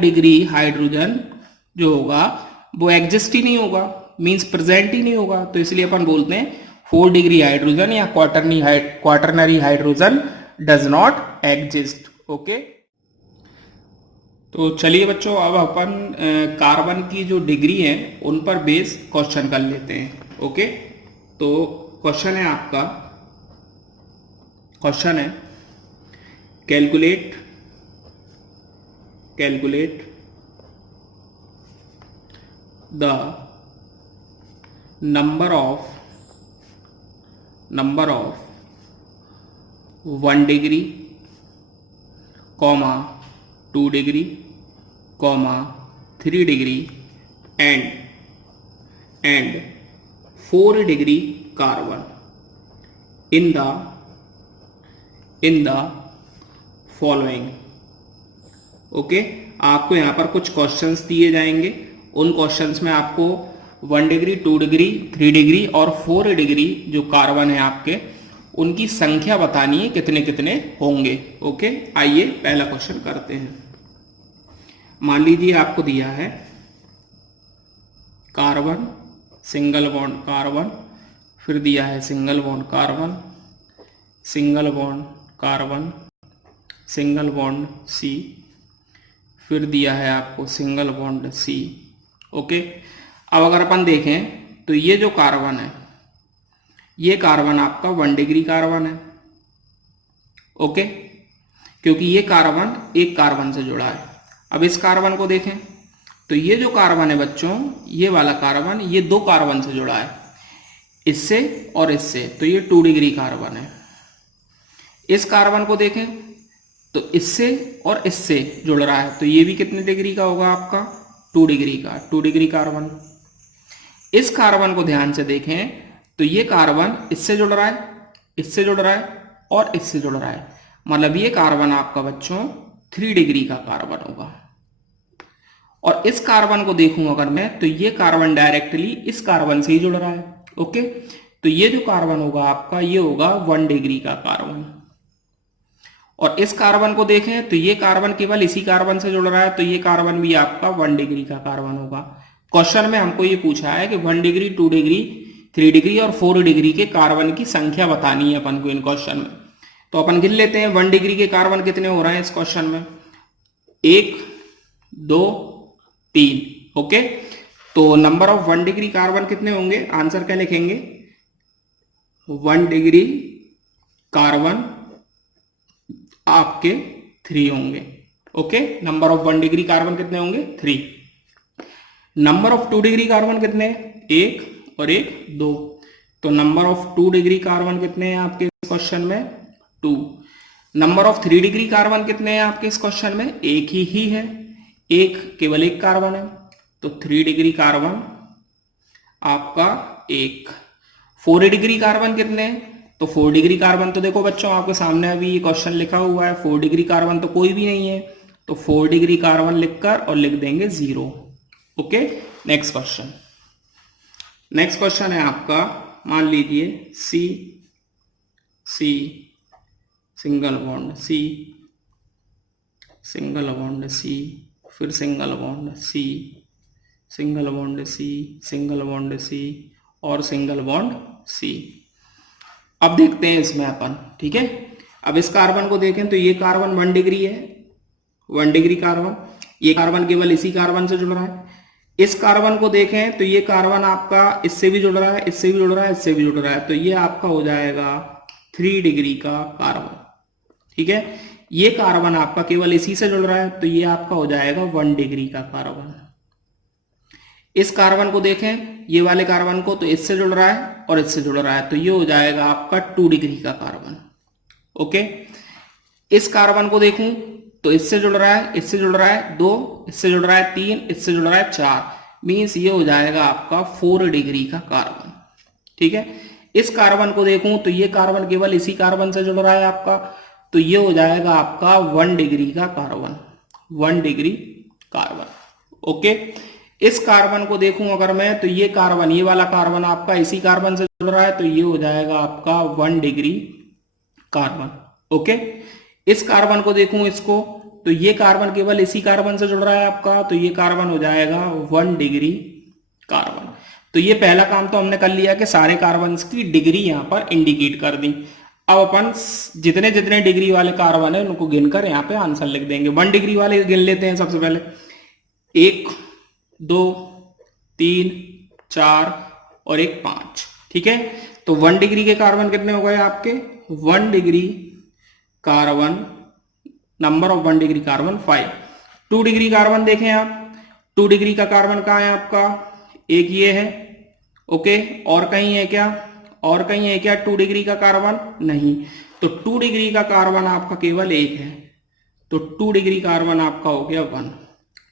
डिग्री हाइड्रोजन जो होगा वो एग्जिस्ट ही नहीं होगा, मींस प्रेजेंट ही नहीं होगा। तो इसलिए अपन बोलते हैं 4 डिग्री हाइड्रोजन या quaternary hydrogen does not exist. Okay, तो चलिए बच्चों, अब अपन कार्बन की जो डिग्री है उन पर बेस क्वेश्चन कर लेते हैं। ओके, तो क्वेश्चन है आपका, क्वेश्चन है calculate the number of 1 degree, 2 degree, 3 degree and 4 degree carbon in the following। Okay, आपको यहाँ पर कुछ क्वेश्चंस दिए जाएंगे, उन क्वेश्चंस में आपको 1 डिग्री, 2 डिग्री, 3 डिग्री और 4 डिग्री जो कार्बन है आपके, उनकी संख्या बतानी है कितने कितने होंगे। ओके, आइए पहला क्वेश्चन करते हैं। मान लीजिए आपको दिया है कार्बन, सिंगल बॉन्ड कार्बन, फिर दिया है single bond carbon, single bond carbon, single bond C, फिर दिया है आपको सिंगल बॉन्ड सी। ओके, अब अगर अपन देखें तो ये जो कार्बन है, ये कार्बन आपका 1 डिग्री कार्बन है। ओके, क्योंकि ये कार्बन एक कार्बन से जुड़ा है। अब इस कार्बन को देखें तो ये जो कार्बन है बच्चों, ये वाला कार्बन, ये 2 कार्बन से जुड़ा है, इससे और इससे, तो ये 2 डिग्री कार्बन है। इस कार्बन को देखें तो इससे और इससे जुड़ रहा है, तो ये भी कितने डिग्री का होगा आपका, 2 डिग्री का, 2 डिग्री कार्बन। इस कार्बन को ध्यान से देखें तो ये कार्बन इससे जुड़ रहा है, इससे जुड़ रहा है और इससे जुड़ रहा है, मतलब ये कार्बन आपका बच्चों 3 डिग्री का कार्बन होगा। और इस कार्बन को देखूं अगर मैं, तो ये कार्बन डायरेक्टली इस कार्बन से ही जुड़ रहा है। ओके, तो ये जो कार्बन होगा आपका, ये होगा 1 डिग्री का कार्बन। और इस कार्बन को देखें तो ये कार्बन केवल इसी कार्बन से जुड़ रहा है, तो ये कार्बन भी आपका 1 डिग्री का कार्बन होगा। क्वेश्चन में हमको ये पूछा है कि 1 डिग्री, 2 डिग्री, 3 डिग्री और 4 डिग्री के कार्बन की संख्या बतानी है अपन को इन क्वेश्चन में। तो अपन गिन लेते हैं 1 डिग्री के कार्बन कितने हो रहे हैं इस क्वेश्चन में, 1 2 3। ओके, तो नंबर ऑफ 1 डिग्री कार्बन कितने होंगे, आंसर क्या लिखेंगे, 1 डिग्री कार्बन आपके 3 होंगे। Okay, number of 1 degree carbon कितने होंगे, 3। नंबर ऑफ 2 डिग्री कार्बन कितने, 1 और 1 2, तो नंबर ऑफ 2 डिग्री कार्बन कितने हैं आपके क्वेश्चन में, 2। नंबर ऑफ 3 डिग्री कार्बन कितने हैं आपके इस क्वेश्चन में, एक ही है, एक केवल एक कार्बन है, तो 3 डिग्री कार्बन आपका 1। 4 डिग्री कार्बन कितने हैं, तो 4 डिग्री कार्बन तो देखो बच्चों आपके सामने अभी ये क्वेश्चन लिखा हुआ है, 4 डिग्री कार्बन तो कोई भी नहीं है, तो 4 डिग्री कार्बन लिखकर और लिख देंगे 0। Okay, next question. Next question है आपका, मान लीजिए C C single bond C, single bond C, फिर single bond C, single bond C, single bond C और सिंगल बॉन्ड सी। अब देखते हैं इसमें अपन, ठीक है। अब इस कार्बन को देखें तो ये कार्बन 1 डिग्री है, 1 डिग्री कार्बन, ये कार्बन केवल इसी कार्बन से जुड़ रहा है। इस कार्बन को देखें तो ये कार्बन आपका इससे भी जुड़ रहा है, इससे भी जुड़ रहा है, इससे भी जुड़ रहा है, तो ये आपका हो जाएगा 3 डिग्री का कार्बन, ठीक है। ये कार्बन आपका केवल इसी से जुड़ रहा है, तो ये आपका हो जाएगा 1 डिग्री का कार्बन। इस कार्बन को देखें, ये वाले कार्बन को, तो इससे जुड़ रहा है और इससे जुड़ रहा है, तो ये हो जाएगा आपका 2 डिग्री का कार्बन। ओके, इस कार्बन को देखूं तो इससे जुड़ रहा है, इससे जुड़ रहा है 2, इससे जुड़ रहा है 3, इससे जुड़ रहा है 4, मीन्स ये हो जाएगा आपका 4 डिग्री का कार्बन, ठीक है। इस कार्बन को देखूं तो ये कार्बन केवल इसी कार्बन से जुड़ रहा है आपका, तो ये हो जाएगा आपका 1 डिग्री का कार्बन, 1 डिग्री कार्बन। ओके, इस कार्बन को देखूं अगर मैं, तो ये कार्बन, ये वाला कार्बन आपका इसी कार्बन से जुड़ रहा है, तो ये हो जाएगा आपका 1 डिग्री कार्बन। ओके, इस कार्बन को देखूं इसको, तो ये कार्बन केवल इसी कार्बन से जुड़ रहा है आपका, तो ये कार्बन हो जाएगा 1 डिग्री कार्बन। तो ये पहला काम तो हमने कर लिया कि सारे कार्बन की डिग्री यहाँ पर इंडिकेट कर दी। अब अपन जितने जितने डिग्री वाले कार्बन है उनको गिनकर यहाँ पे आंसर लिख देंगे। 1 डिग्री वाले गिन लेते हैं सबसे पहले, 1 2 3 4 और 1 5, ठीक है। तो 1 डिग्री के कार्बन कितने हो गए आपके, 1 degree carbon, number of 1 degree carbon 5। 2 degree carbon देखें आप, 2 डिग्री का कार्बन कहाँ है आपका, एक ये है, ओके, और कहीं है क्या, और कहीं है क्या 2 डिग्री का कार्बन, नहीं, तो 2 डिग्री का कार्बन आपका केवल एक है, तो 2 डिग्री कार्बन आपका हो गया 1।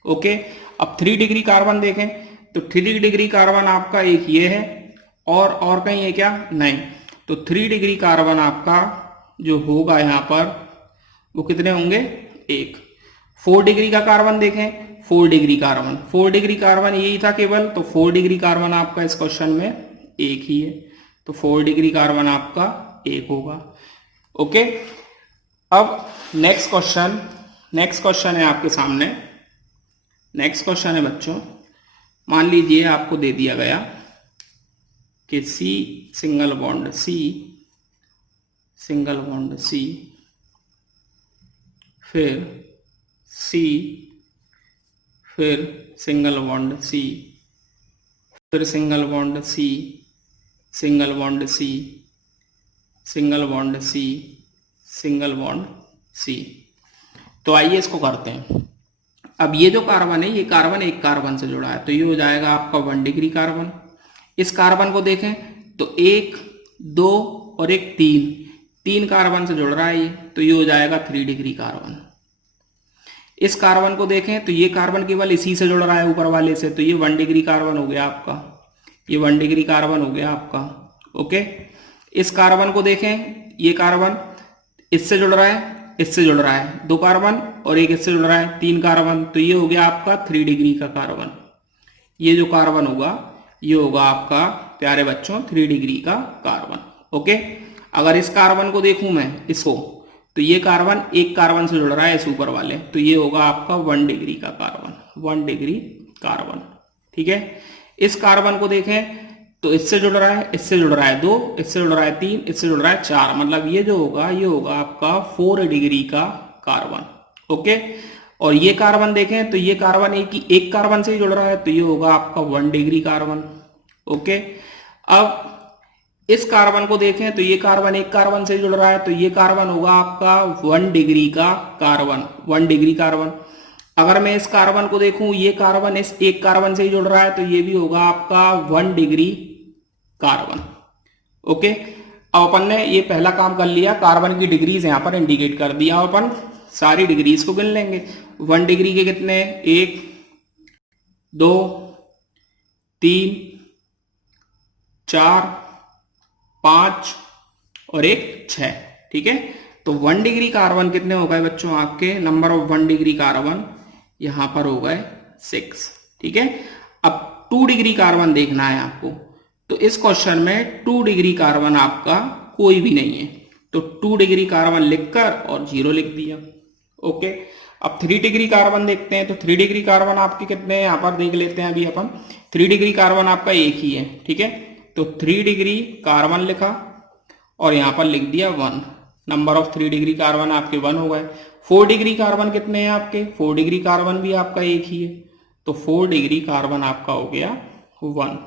ओके, अब 3 डिग्री कार्बन देखें तो 3 डिग्री कार्बन आपका एक ये है, और कहीं है क्या, नहीं, तो 3 डिग्री कार्बन आपका जो होगा यहाँ पर वो कितने होंगे, 1। 4 डिग्री का कार्बन देखें, 4 डिग्री कार्बन, 4 डिग्री कार्बन यही था केवल, तो 4 डिग्री कार्बन आपका इस क्वेश्चन में एक ही है, तो 4 डिग्री कार्बन आपका 1 होगा। ओके, अब नेक्स्ट क्वेश्चन है आपके सामने। नेक्स्ट क्वेश्चन है बच्चों, मान लीजिए आपको दे दिया गया कि C single bond C, single bond C, फिर सी, फिर सिंगल बॉन्ड सी, फिर single bond C, single bond C, single bond C, single bond C. तो आइए इसको करते हैं। अब ये जो कार्बन है, ये कार्बन एक कार्बन से जुड़ा है, तो ये हो जाएगा आपका 1 डिग्री कार्बन। इस कार्बन को देखें तो 1, 2 और एक 3 कार्बन से जुड़ रहा है ये, तो ये हो जाएगा 3 डिग्री कार्बन। इस कार्बन को देखें तो ये कार्बन केवल इसी से जुड़ रहा है ऊपर वाले से, तो ये 1 डिग्री कार्बन हो गया आपका, ये 1 डिग्री कार्बन हो गया आपका। ओके, इस कार्बन को देखें, ये कार्बन इससे जुड़ रहा है, इससे जुड़ रहा है 2 कार्बन और एक इससे जुड़ रहा है 3 कार्बन, तो ये हो गया आपका 3 डिग्री का कार्बन। ये जो कार्बन होगा ये होगा आपका प्यारे बच्चों 3 डिग्री का कार्बन। ओके, अगर इस कार्बन को देखूं मैं इसको, तो ये कार्बन एक कार्बन से जुड़ रहा है इस ऊपर वाले, तो ये होगा आपका 1 डिग्री का कार्बन, 1 डिग्री कार्बन। ठीक है, इस कार्बन को देखें तो इससे जुड़ रहा है, इससे जुड़ रहा है 2, इससे जुड़ रहा है 3, इससे जुड़ रहा है 4, मतलब ये जो होगा ये होगा आपका 4 डिग्री का कार्बन। ओके, और ये कार्बन देखें तो ये कार्बन एक कार्बन से ही जुड़ रहा है, तो ये होगा आपका 1 डिग्री कार्बन। ओके, अब इस कार्बन को देखें तो ये कार्बन एक कार्बन से जुड़ रहा है, तो ये कार्बन होगा आपका 1 डिग्री का कार्बन, 1 डिग्री कार्बन। अगर मैं इस कार्बन को देखूं, ये कार्बन इस एक कार्बन से ही जुड़ रहा है, तो ये भी होगा आपका 1 डिग्री कार्बन। ओके, अब अपन ने ये पहला काम कर लिया, कार्बन की डिग्रीज यहां पर इंडिकेट कर दिया। अब अपन सारी डिग्रीज को गिन लेंगे। 1 डिग्री के कितने, 1, 2, 3, 4, 5 और एक 6। ठीक है, तो 1 डिग्री कार्बन कितने हो गए बच्चों आपके, नंबर ऑफ 1 डिग्री कार्बन यहां पर हो गए 6। ठीक है, अब 2 डिग्री कार्बन देखना है आपको, तो इस क्वेश्चन में 2 डिग्री कार्बन आपका कोई भी नहीं है, तो 2 डिग्री कार्बन लिखकर और 0 लिख दिया। ओके, अब 3 डिग्री कार्बन देखते हैं, तो 3 डिग्री कार्बन आपके कितने हैं, यहां पर देख लेते हैं अभी अपन। 3 डिग्री कार्बन आपका एक ही है। ठीक है, तो 3 डिग्री कार्बन लिखा और यहां पर लिख दिया 1, नंबर ऑफ 3 डिग्री कार्बन आपके 1 हो गए। 4 डिग्री कार्बन कितने हैं आपके, 4 डिग्री कार्बन भी आपका एक ही है, तो 4 डिग्री कार्बन आपका हो गया 1।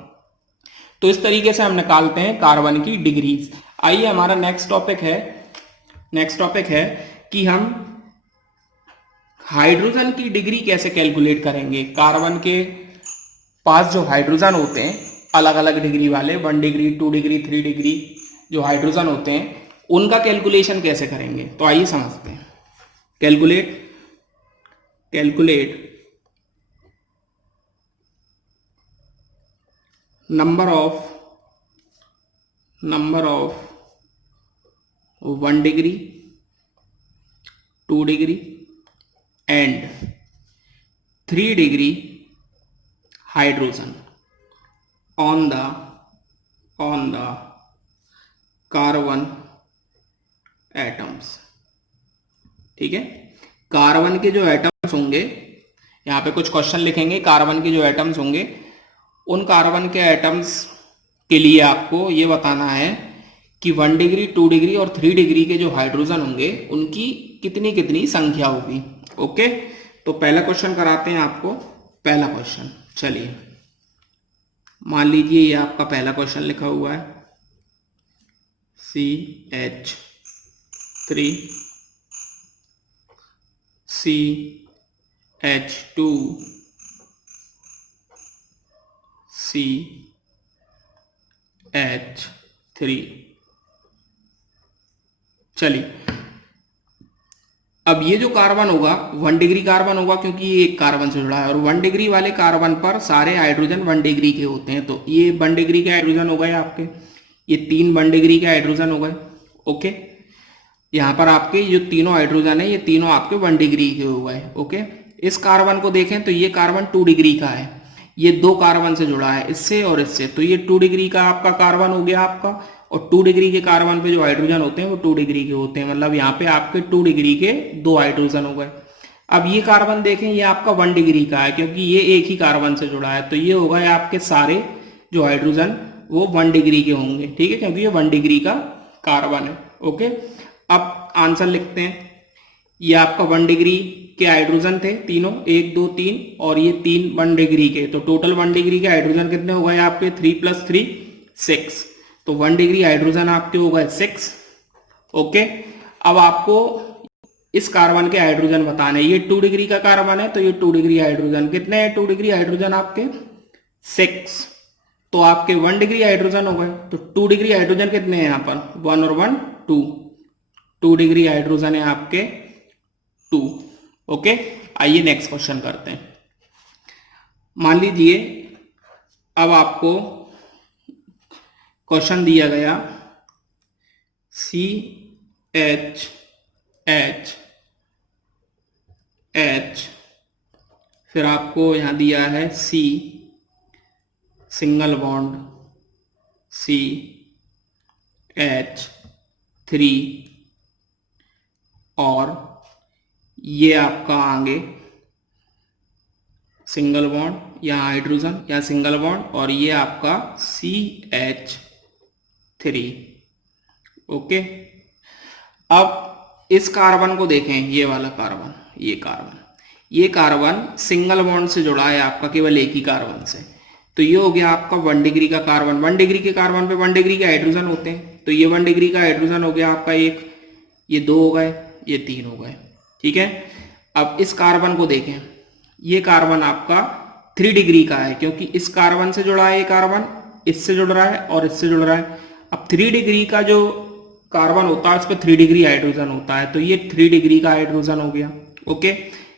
तो इस तरीके से हम निकालते हैं कार्बन की डिग्रीज। आइए हमारा नेक्स्ट टॉपिक है कि हम हाइड्रोजन की डिग्री कैसे कैलकुलेट करेंगे। कार्बन के पास जो हाइड्रोजन होते हैं अलग अलग डिग्री वाले, 1 डिग्री, 2 डिग्री, 3 डिग्री जो हाइड्रोजन होते हैं, उनका कैलकुलेशन कैसे करेंगे। तो आइए समझते हैं। Calculate number of 1 degree, 2 degree and 3 degree hydrogen on the carbon atoms। ठीक है, कार्बन के जो एटम्स होंगे, यहाँ पे कुछ क्वेश्चन लिखेंगे, कार्बन के जो एटम्स होंगे उन कार्बन के एटम्स के लिए आपको ये बताना है कि 1 डिग्री, 2 डिग्री और 3 डिग्री के जो हाइड्रोजन होंगे उनकी कितनी कितनी संख्या होगी। ओके, तो पहला क्वेश्चन कराते हैं आपको। पहला क्वेश्चन, चलिए मान लीजिए ये आपका पहला क्वेश्चन लिखा हुआ है, CH3 CH2 CH3। चलिए, अब ये जो कार्बन होगा 1 डिग्री कार्बन होगा, क्योंकि ये एक कार्बन से जुड़ा है, और 1 डिग्री वाले कार्बन पर सारे हाइड्रोजन 1 डिग्री के होते हैं, तो ये 1 डिग्री के हाइड्रोजन हो गए आपके, ये 3 1 डिग्री के हाइड्रोजन हो गए। ओके, यहाँ पर आपके जो तीनों हाइड्रोजन है ये तीनों आपके 1 डिग्री के हो गए। ओके, इस कार्बन को देखें तो ये कार्बन 2 डिग्री का है, ये 2 कार्बन से जुड़ा है, इससे और इससे, तो ये 2 डिग्री का आपका कार्बन हो गया आपका, और 2 डिग्री के कार्बन पे जो हाइड्रोजन होते हैं वो 2 डिग्री के होते हैं, मतलब यहाँ पे आपके 2 डिग्री के 2 हाइड्रोजन हो गए। अब ये कार्बन देखें, ये आपका 1 डिग्री का है, क्योंकि ये एक ही कार्बन से जुड़ा है, तो ये हो गए आपके सारे जो हाइड्रोजन वो 1 डिग्री के होंगे, ठीक है, क्योंकि ये 1 डिग्री का कार्बन है। ओके, अब आंसर लिखते हैं। ये आपका 1 डिग्री के हाइड्रोजन थे तीनों, 1 2 3, और ये 3 1 डिग्री के, तो टोटल 1 डिग्री के हाइड्रोजन कितने हो गए आपके? 3 + 3 6। तो 1 डिग्री हाइड्रोजन आपके हो गए 6। ओके, अब आपको इस कार्बन के हाइड्रोजन बताने। ये 2 डिग्री का कार्बन है, तो ये 2 डिग्री हाइड्रोजन कितने हैं? 2 डिग्री हाइड्रोजन आपके 6। तो आपके 1 डिग्री हाइड्रोजन हो गए। तो 2 डिग्री हाइड्रोजन कितने हैं यहाँ पर? 1 और 1 2। 2 डिग्री हाइड्रोजन है आपके 2। ओके, आइए नेक्स्ट क्वेश्चन करते हैं। मान लीजिए अब आपको क्वेश्चन दिया गया CH H H, फिर आपको यहां दिया है C सिंगल बॉन्ड CH3, और ये आपका आगे सिंगल बॉन्ड या हाइड्रोजन या सिंगल बॉन्ड, और ये आपका CH3। ओके, अब इस कार्बन को देखें, ये वाला कार्बन, ये कार्बन सिंगल बॉन्ड से जुड़ा है आपका केवल एक ही कार्बन से। तो ये हो गया आपका 1 डिग्री का कार्बन। 1 डिग्री के कार्बन पे 1 डिग्री के हाइड्रोजन होते हैं, तो ये 1 डिग्री का हाइड्रोजन हो गया आपका 1, ये 2 हो गए, ये 3 हो गए, ठीक है। अब इस कार्बन को देखें, ये कार्बन आपका 3 डिग्री का है, क्योंकि इस कार्बन से जुड़ा है, ये कार्बन इससे जुड़ रहा है और इससे जुड़ रहा है। अब 3 डिग्री का जो कार्बन होता है उस पर 3 डिग्री हाइड्रोजन होता है, तो ये 3 डिग्री का हाइड्रोजन हो गया। ओके,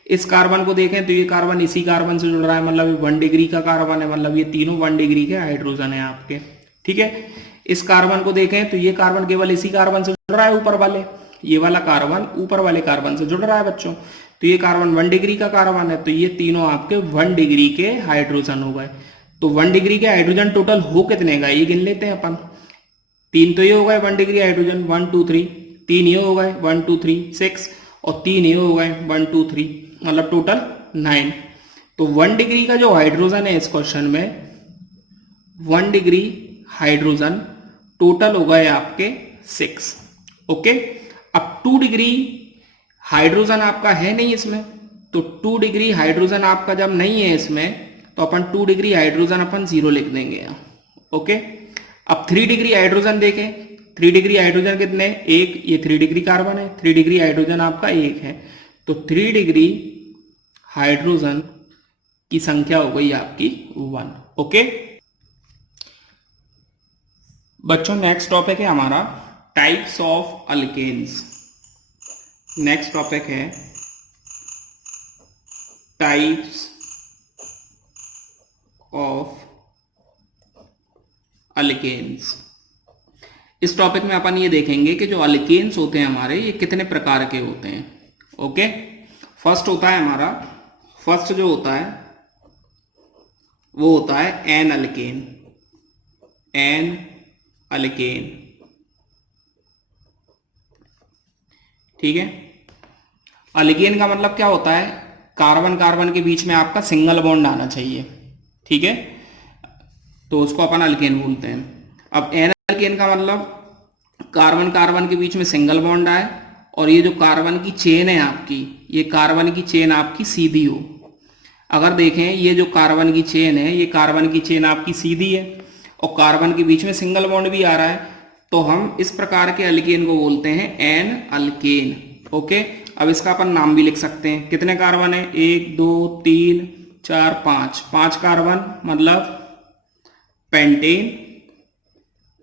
इस कार्बन को देखें तो ये कार्बन इसी कार्बन से जुड़ रहा है, मतलब ये 1 डिग्री का कार्बन है, मतलब ये तीनों 1 डिग्री के हाइड्रोजन है आपके, ठीक है। इस कार्बन को देखें तो ये कार्बन केवल इसी कार्बन से जुड़ रहा है, ऊपर वाले, ये वाला कार्बन ऊपर वाले कार्बन से जुड़ रहा है बच्चों। तो ये कार्बन 1 डिग्री का कार्बन है, तो ये तीनों आपके 1 डिग्री के हाइड्रोजन हो गए। तो 1 डिग्री के हाइड्रोजन टोटल हो कितने गए ये गिन लेते हैं अपन। 3 तो ये हो गए 1 डिग्री हाइड्रोजन, 1 2 3, 3 ये हो गए 1 2 3 6, और 3 ये हो गए 1 2 3, मतलब टोटल 9। तो 1 डिग्री का जो हाइड्रोजन है इस क्वेश्चन में, 1 डिग्री हाइड्रोजन टोटल हो गए आपके 6। ओके, अब 2 डिग्री हाइड्रोजन आपका है नहीं इसमें, तो 2 डिग्री हाइड्रोजन आपका जब नहीं है इसमें, तो अपन 2 डिग्री हाइड्रोजन अपन 0 लिख देंगे यहाँ। ओके, अब 3 डिग्री हाइड्रोजन देखें, 3 डिग्री हाइड्रोजन कितने? 1, ये 3 डिग्री कार्बन है, 3 डिग्री हाइड्रोजन आपका 1 है, तो 3 डिग्री हाइड्रोजन की संख्या हो गई आपकी 1। ओके बच्चों, नेक्स्ट टॉपिक है हमारा types of alkanes. Next topic है टाइप्स ऑफ अल्केन्स। इस टॉपिक में अपन ये देखेंगे कि जो अल्केन्स होते हैं हमारे, ये कितने प्रकार के होते हैं। ओके, फर्स्ट होता है हमारा, फर्स्ट जो होता है वो होता है एन अल्केन। एन अल्केन, ठीक है। अल्केन का मतलब क्या होता है? कार्बन कार्बन के बीच में आपका सिंगल बॉन्ड आना चाहिए, ठीक है, तो उसको अपन अल्केन बोलते हैं। अब एन अल्केन का मतलब कार्बन कार्बन के बीच में सिंगल बॉन्ड आए, और ये जो कार्बन की चेन है आपकी, ये कार्बन की चेन आपकी सीधी हो। अगर देखें ये जो कार्बन की चेन है, ये कार्बन की चेन आपकी सीधी है और कार्बन के बीच में सिंगल बॉन्ड भी आ रहा है, तो हम इस प्रकार के अल्केन को बोलते हैं एन अल्केन। ओके, अब इसका अपन नाम भी लिख सकते हैं। कितने कार्बन है? 1 2 3 4 5, 5 कार्बन मतलब पेंटेन।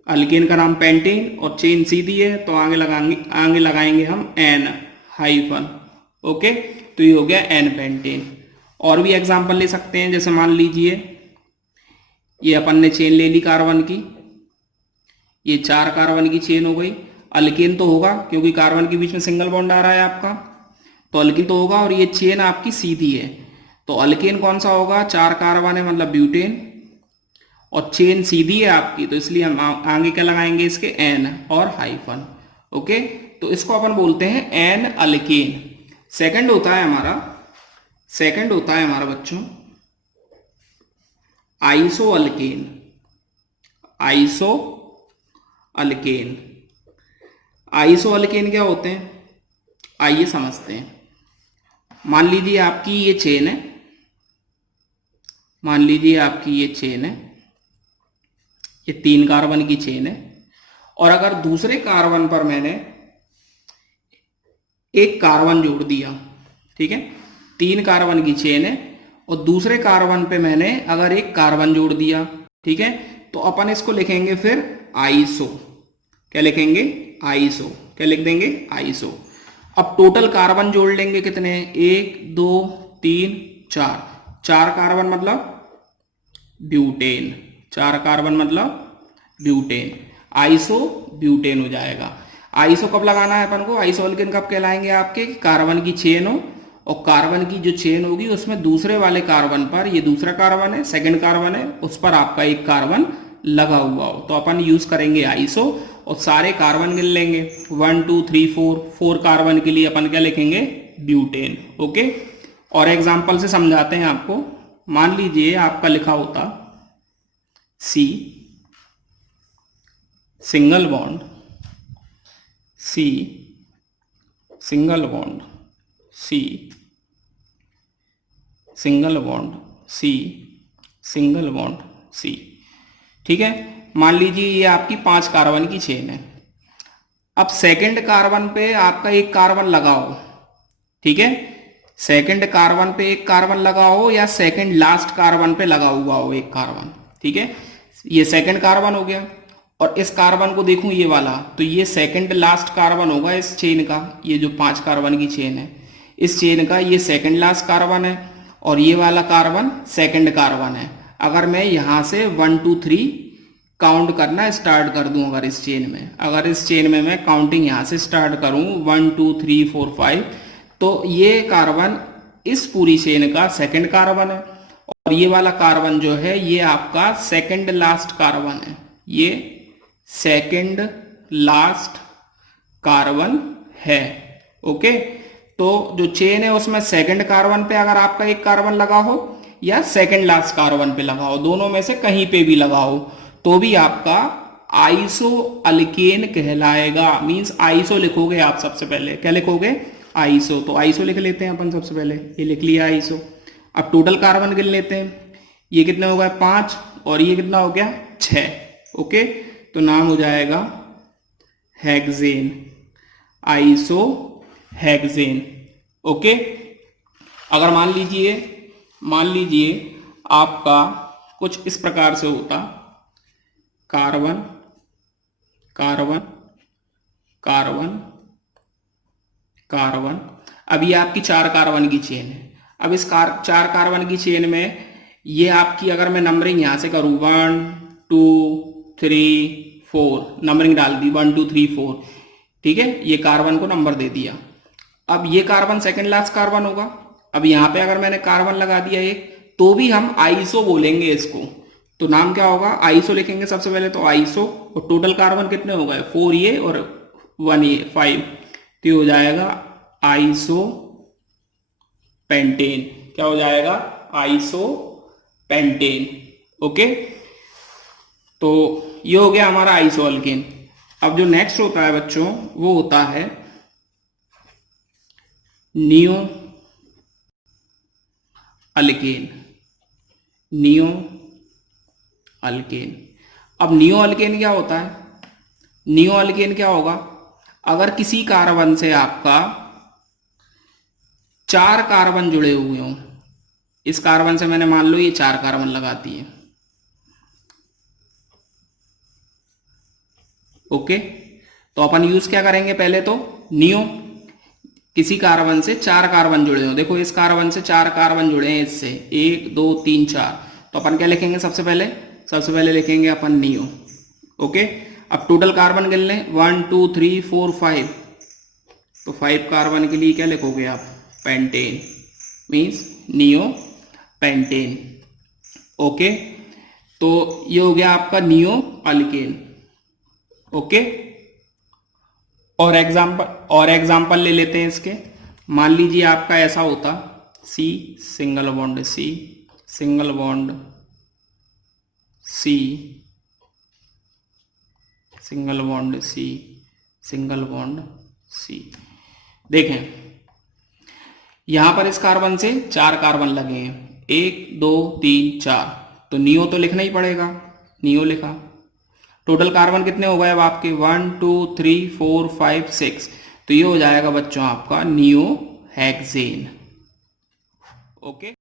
अल्केन का नाम पेंटेन और चेन सीधी है, तो आगे लगाएंगे हम एन हाइफन। ओके, तो ये हो गया एन पेंटेन। और भी एग्जांपल ले सकते हैं, जैसे मान लीजिए ये अपन ने चेन ले ली कार्बन की, ये 4 कार्बन की चेन हो गई। अल्केन तो होगा क्योंकि कार्बन के बीच में सिंगल बॉन्ड आ रहा है आपका, तो अल्केन तो होगा, और ये चेन आपकी सीधी है, तो अल्केन कौन सा होगा? 4 कार्बन है मतलब ब्यूटेन, और चेन सीधी है आपकी, तो इसलिए हम आगे क्या लगाएंगे इसके? एन और हाइफन। ओके, तो इसको अपन बोलते हैं एन अल्केन। सेकंड होता है हमारा बच्चों iso alkane. Iso alkane. Iso alkane क्या होते हैं, आइए समझते हैं। मान लीजिए आपकी ये चेन है, मान लीजिए आपकी ये चेन है, ये 3 कार्बन की चेन है, और अगर दूसरे कार्बन पर मैंने एक कार्बन जोड़ दिया, ठीक है, 3 कार्बन की चेन है और दूसरे कार्बन पे मैंने अगर एक कार्बन जोड़ दिया, ठीक है, तो अपन इसको लिखेंगे फिर आइसो। क्या लिखेंगे, आइसो। क्या लिख देंगे, आइसो। अब टोटल कार्बन जोड़ लेंगे कितने, 1 2 3 4, 4 कार्बन मतलब ब्यूटेन, 4 कार्बन मतलब ब्यूटेन, आइसो ब्यूटेन हो जाएगा। आइसो कब लगाना है अपन को, आइसो अल्केन कब कहलाएंगे आपके, कार्बन की चेन हो और कार्बन की जो चेन होगी उसमें दूसरे वाले कार्बन पर, ये दूसरा कार्बन है, सेकंड कार्बन है, उस पर आपका एक कार्बन लगा हुआ हो, तो अपन यूज करेंगे आइसो और सारे कार्बन गिन लेंगे 1 2 3 4, 4 कार्बन के लिए अपन क्या लिखेंगे, ब्यूटेन। ओके, और एग्जाम्पल से समझाते हैं आपको। मान लीजिए आपका लिखा होता C single bond, C single bond, C single bond, C single bond, C, ठीक है। मान लीजिए ये आपकी 5 कार्बन की चेन है। अब सेकंड कार्बन पे आपका एक कार्बन लगाओ, ठीक है, सेकंड कार्बन पे एक कार्बन लगाओ या सेकंड लास्ट कार्बन पे लगा हुआ हो एक कार्बन, ठीक है, ये सेकंड कार्बन हो गया। और इस कार्बन को देखूं ये वाला, तो ये सेकंड लास्ट कार्बन होगा इस चेन का, ये जो 5 कार्बन की चेन है इस चेन का ये सेकंड लास्ट कार्बन है और ये वाला कार्बन सेकंड कार्बन है। अगर मैं यहां से 1 2 3 काउंट करना स्टार्ट कर दूं, अगर इस चेन में, अगर इस चेन में मैं काउंटिंग यहां से स्टार्ट करूं 1 2 3 4 5, तो ये कार्बन इस पूरी चेन का सेकंड कार्बन है और ये वाला कार्बन जो है ये आपका सेकंड लास्ट कार्बन है, ये सेकंड लास्ट कार्बन है। ओके, तो जो चेन है उसमें सेकंड कार्बन पे अगर आपका एक कार्बन लगा हो या सेकंड लास्ट कार्बन पे लगा हो, दोनों में से कहीं पे भी लगा हो, तो भी आपका आइसो अल्केन कहलाएगा। मींस आइसो लिखोगे आप सबसे पहले, क्या लिखोगे, आइसो। तो आइसो लिख लेते हैं अपन सबसे पहले, ये लिख लिया आइसो। अब टोटल कार्बन गिन लेते हैं, ये कितना हो गया 5 और ये कितना हो गया 6। ओके, तो नाम हो जाएगा हेक्सेन, आइसो हेक्सेन। ओके, अगर मान लीजिए आपका कुछ इस प्रकार से होता, कार्बन कार्बन कार्बन कार्बन, अब ये आपकी 4 कार्बन की चेन है। अब इस 4 कार्बन की चेन में ये आपकी, अगर मैं नंबरिंग यहां से करूं 1 2 3 4, नंबरिंग डाल दी 1 2 3 4, ठीक है, ये कार्बन को नंबर दे दिया। अब ये कार्बन सेकंड लास्ट कार्बन होगा। अब यहाँ पे अगर मैंने कार्बन लगा दिया एक, तो भी हम आइसो बोलेंगे इसको, तो नाम क्या होगा, आइसो लिखेंगे सबसे पहले, तो आइसो। और टोटल कार्बन कितने हो गए, 4 ये और 1 ये 5, तो हो जाएगा आइसो पेंटेन। क्या हो जाएगा, आइसो पेंटेन। ओके, तो ये हो गया हमारा आइसो अल्केन। अब जो नेक्स्ट होता है बच्चों, वो होता है नियो अल्केन, नियो अल्केन। अब नियो अल्केन क्या होता है, नियो अल्केन क्या होगा, अगर किसी कार्बन से आपका 4 कार्बन जुड़े हुए हों, इस कार्बन से मैंने मान लो ये 4 कार्बन लगाती है। ओके, तो अपन यूज क्या करेंगे, पहले तो नियो, किसी कार्बन से 4 कार्बन जुड़े हो, देखो इस कार्बन से 4 कार्बन जुड़े हैं, इससे 1 2 3 4, तो अपन क्या लिखेंगे, सबसे पहले लिखेंगे अपन नियो। ओके, अब टोटल कार्बन गिन लें 1 2 3 4 5, तो 5 कार्बन के लिए क्या लिखोगे आप, pentane, means neo pentane. Okay, तो ये हो गया आपका नियो अल्केन। ओके, और एग्जाम्पल ले लेते हैं इसके। मान लीजिए आपका ऐसा होता C single bond, C single bond, C single bond C, single bond C. देखें यहां पर इस कार्बन से 4 कार्बन लगे हैं, 1 2 3 4, तो नियो तो लिखना ही पड़ेगा, नियो लिखा। टोटल कार्बन कितने हो गए अब आपके 1 2 3 4 5 6, तो ये हो जाएगा बच्चों आपका नियो हेक्सेन। ओके।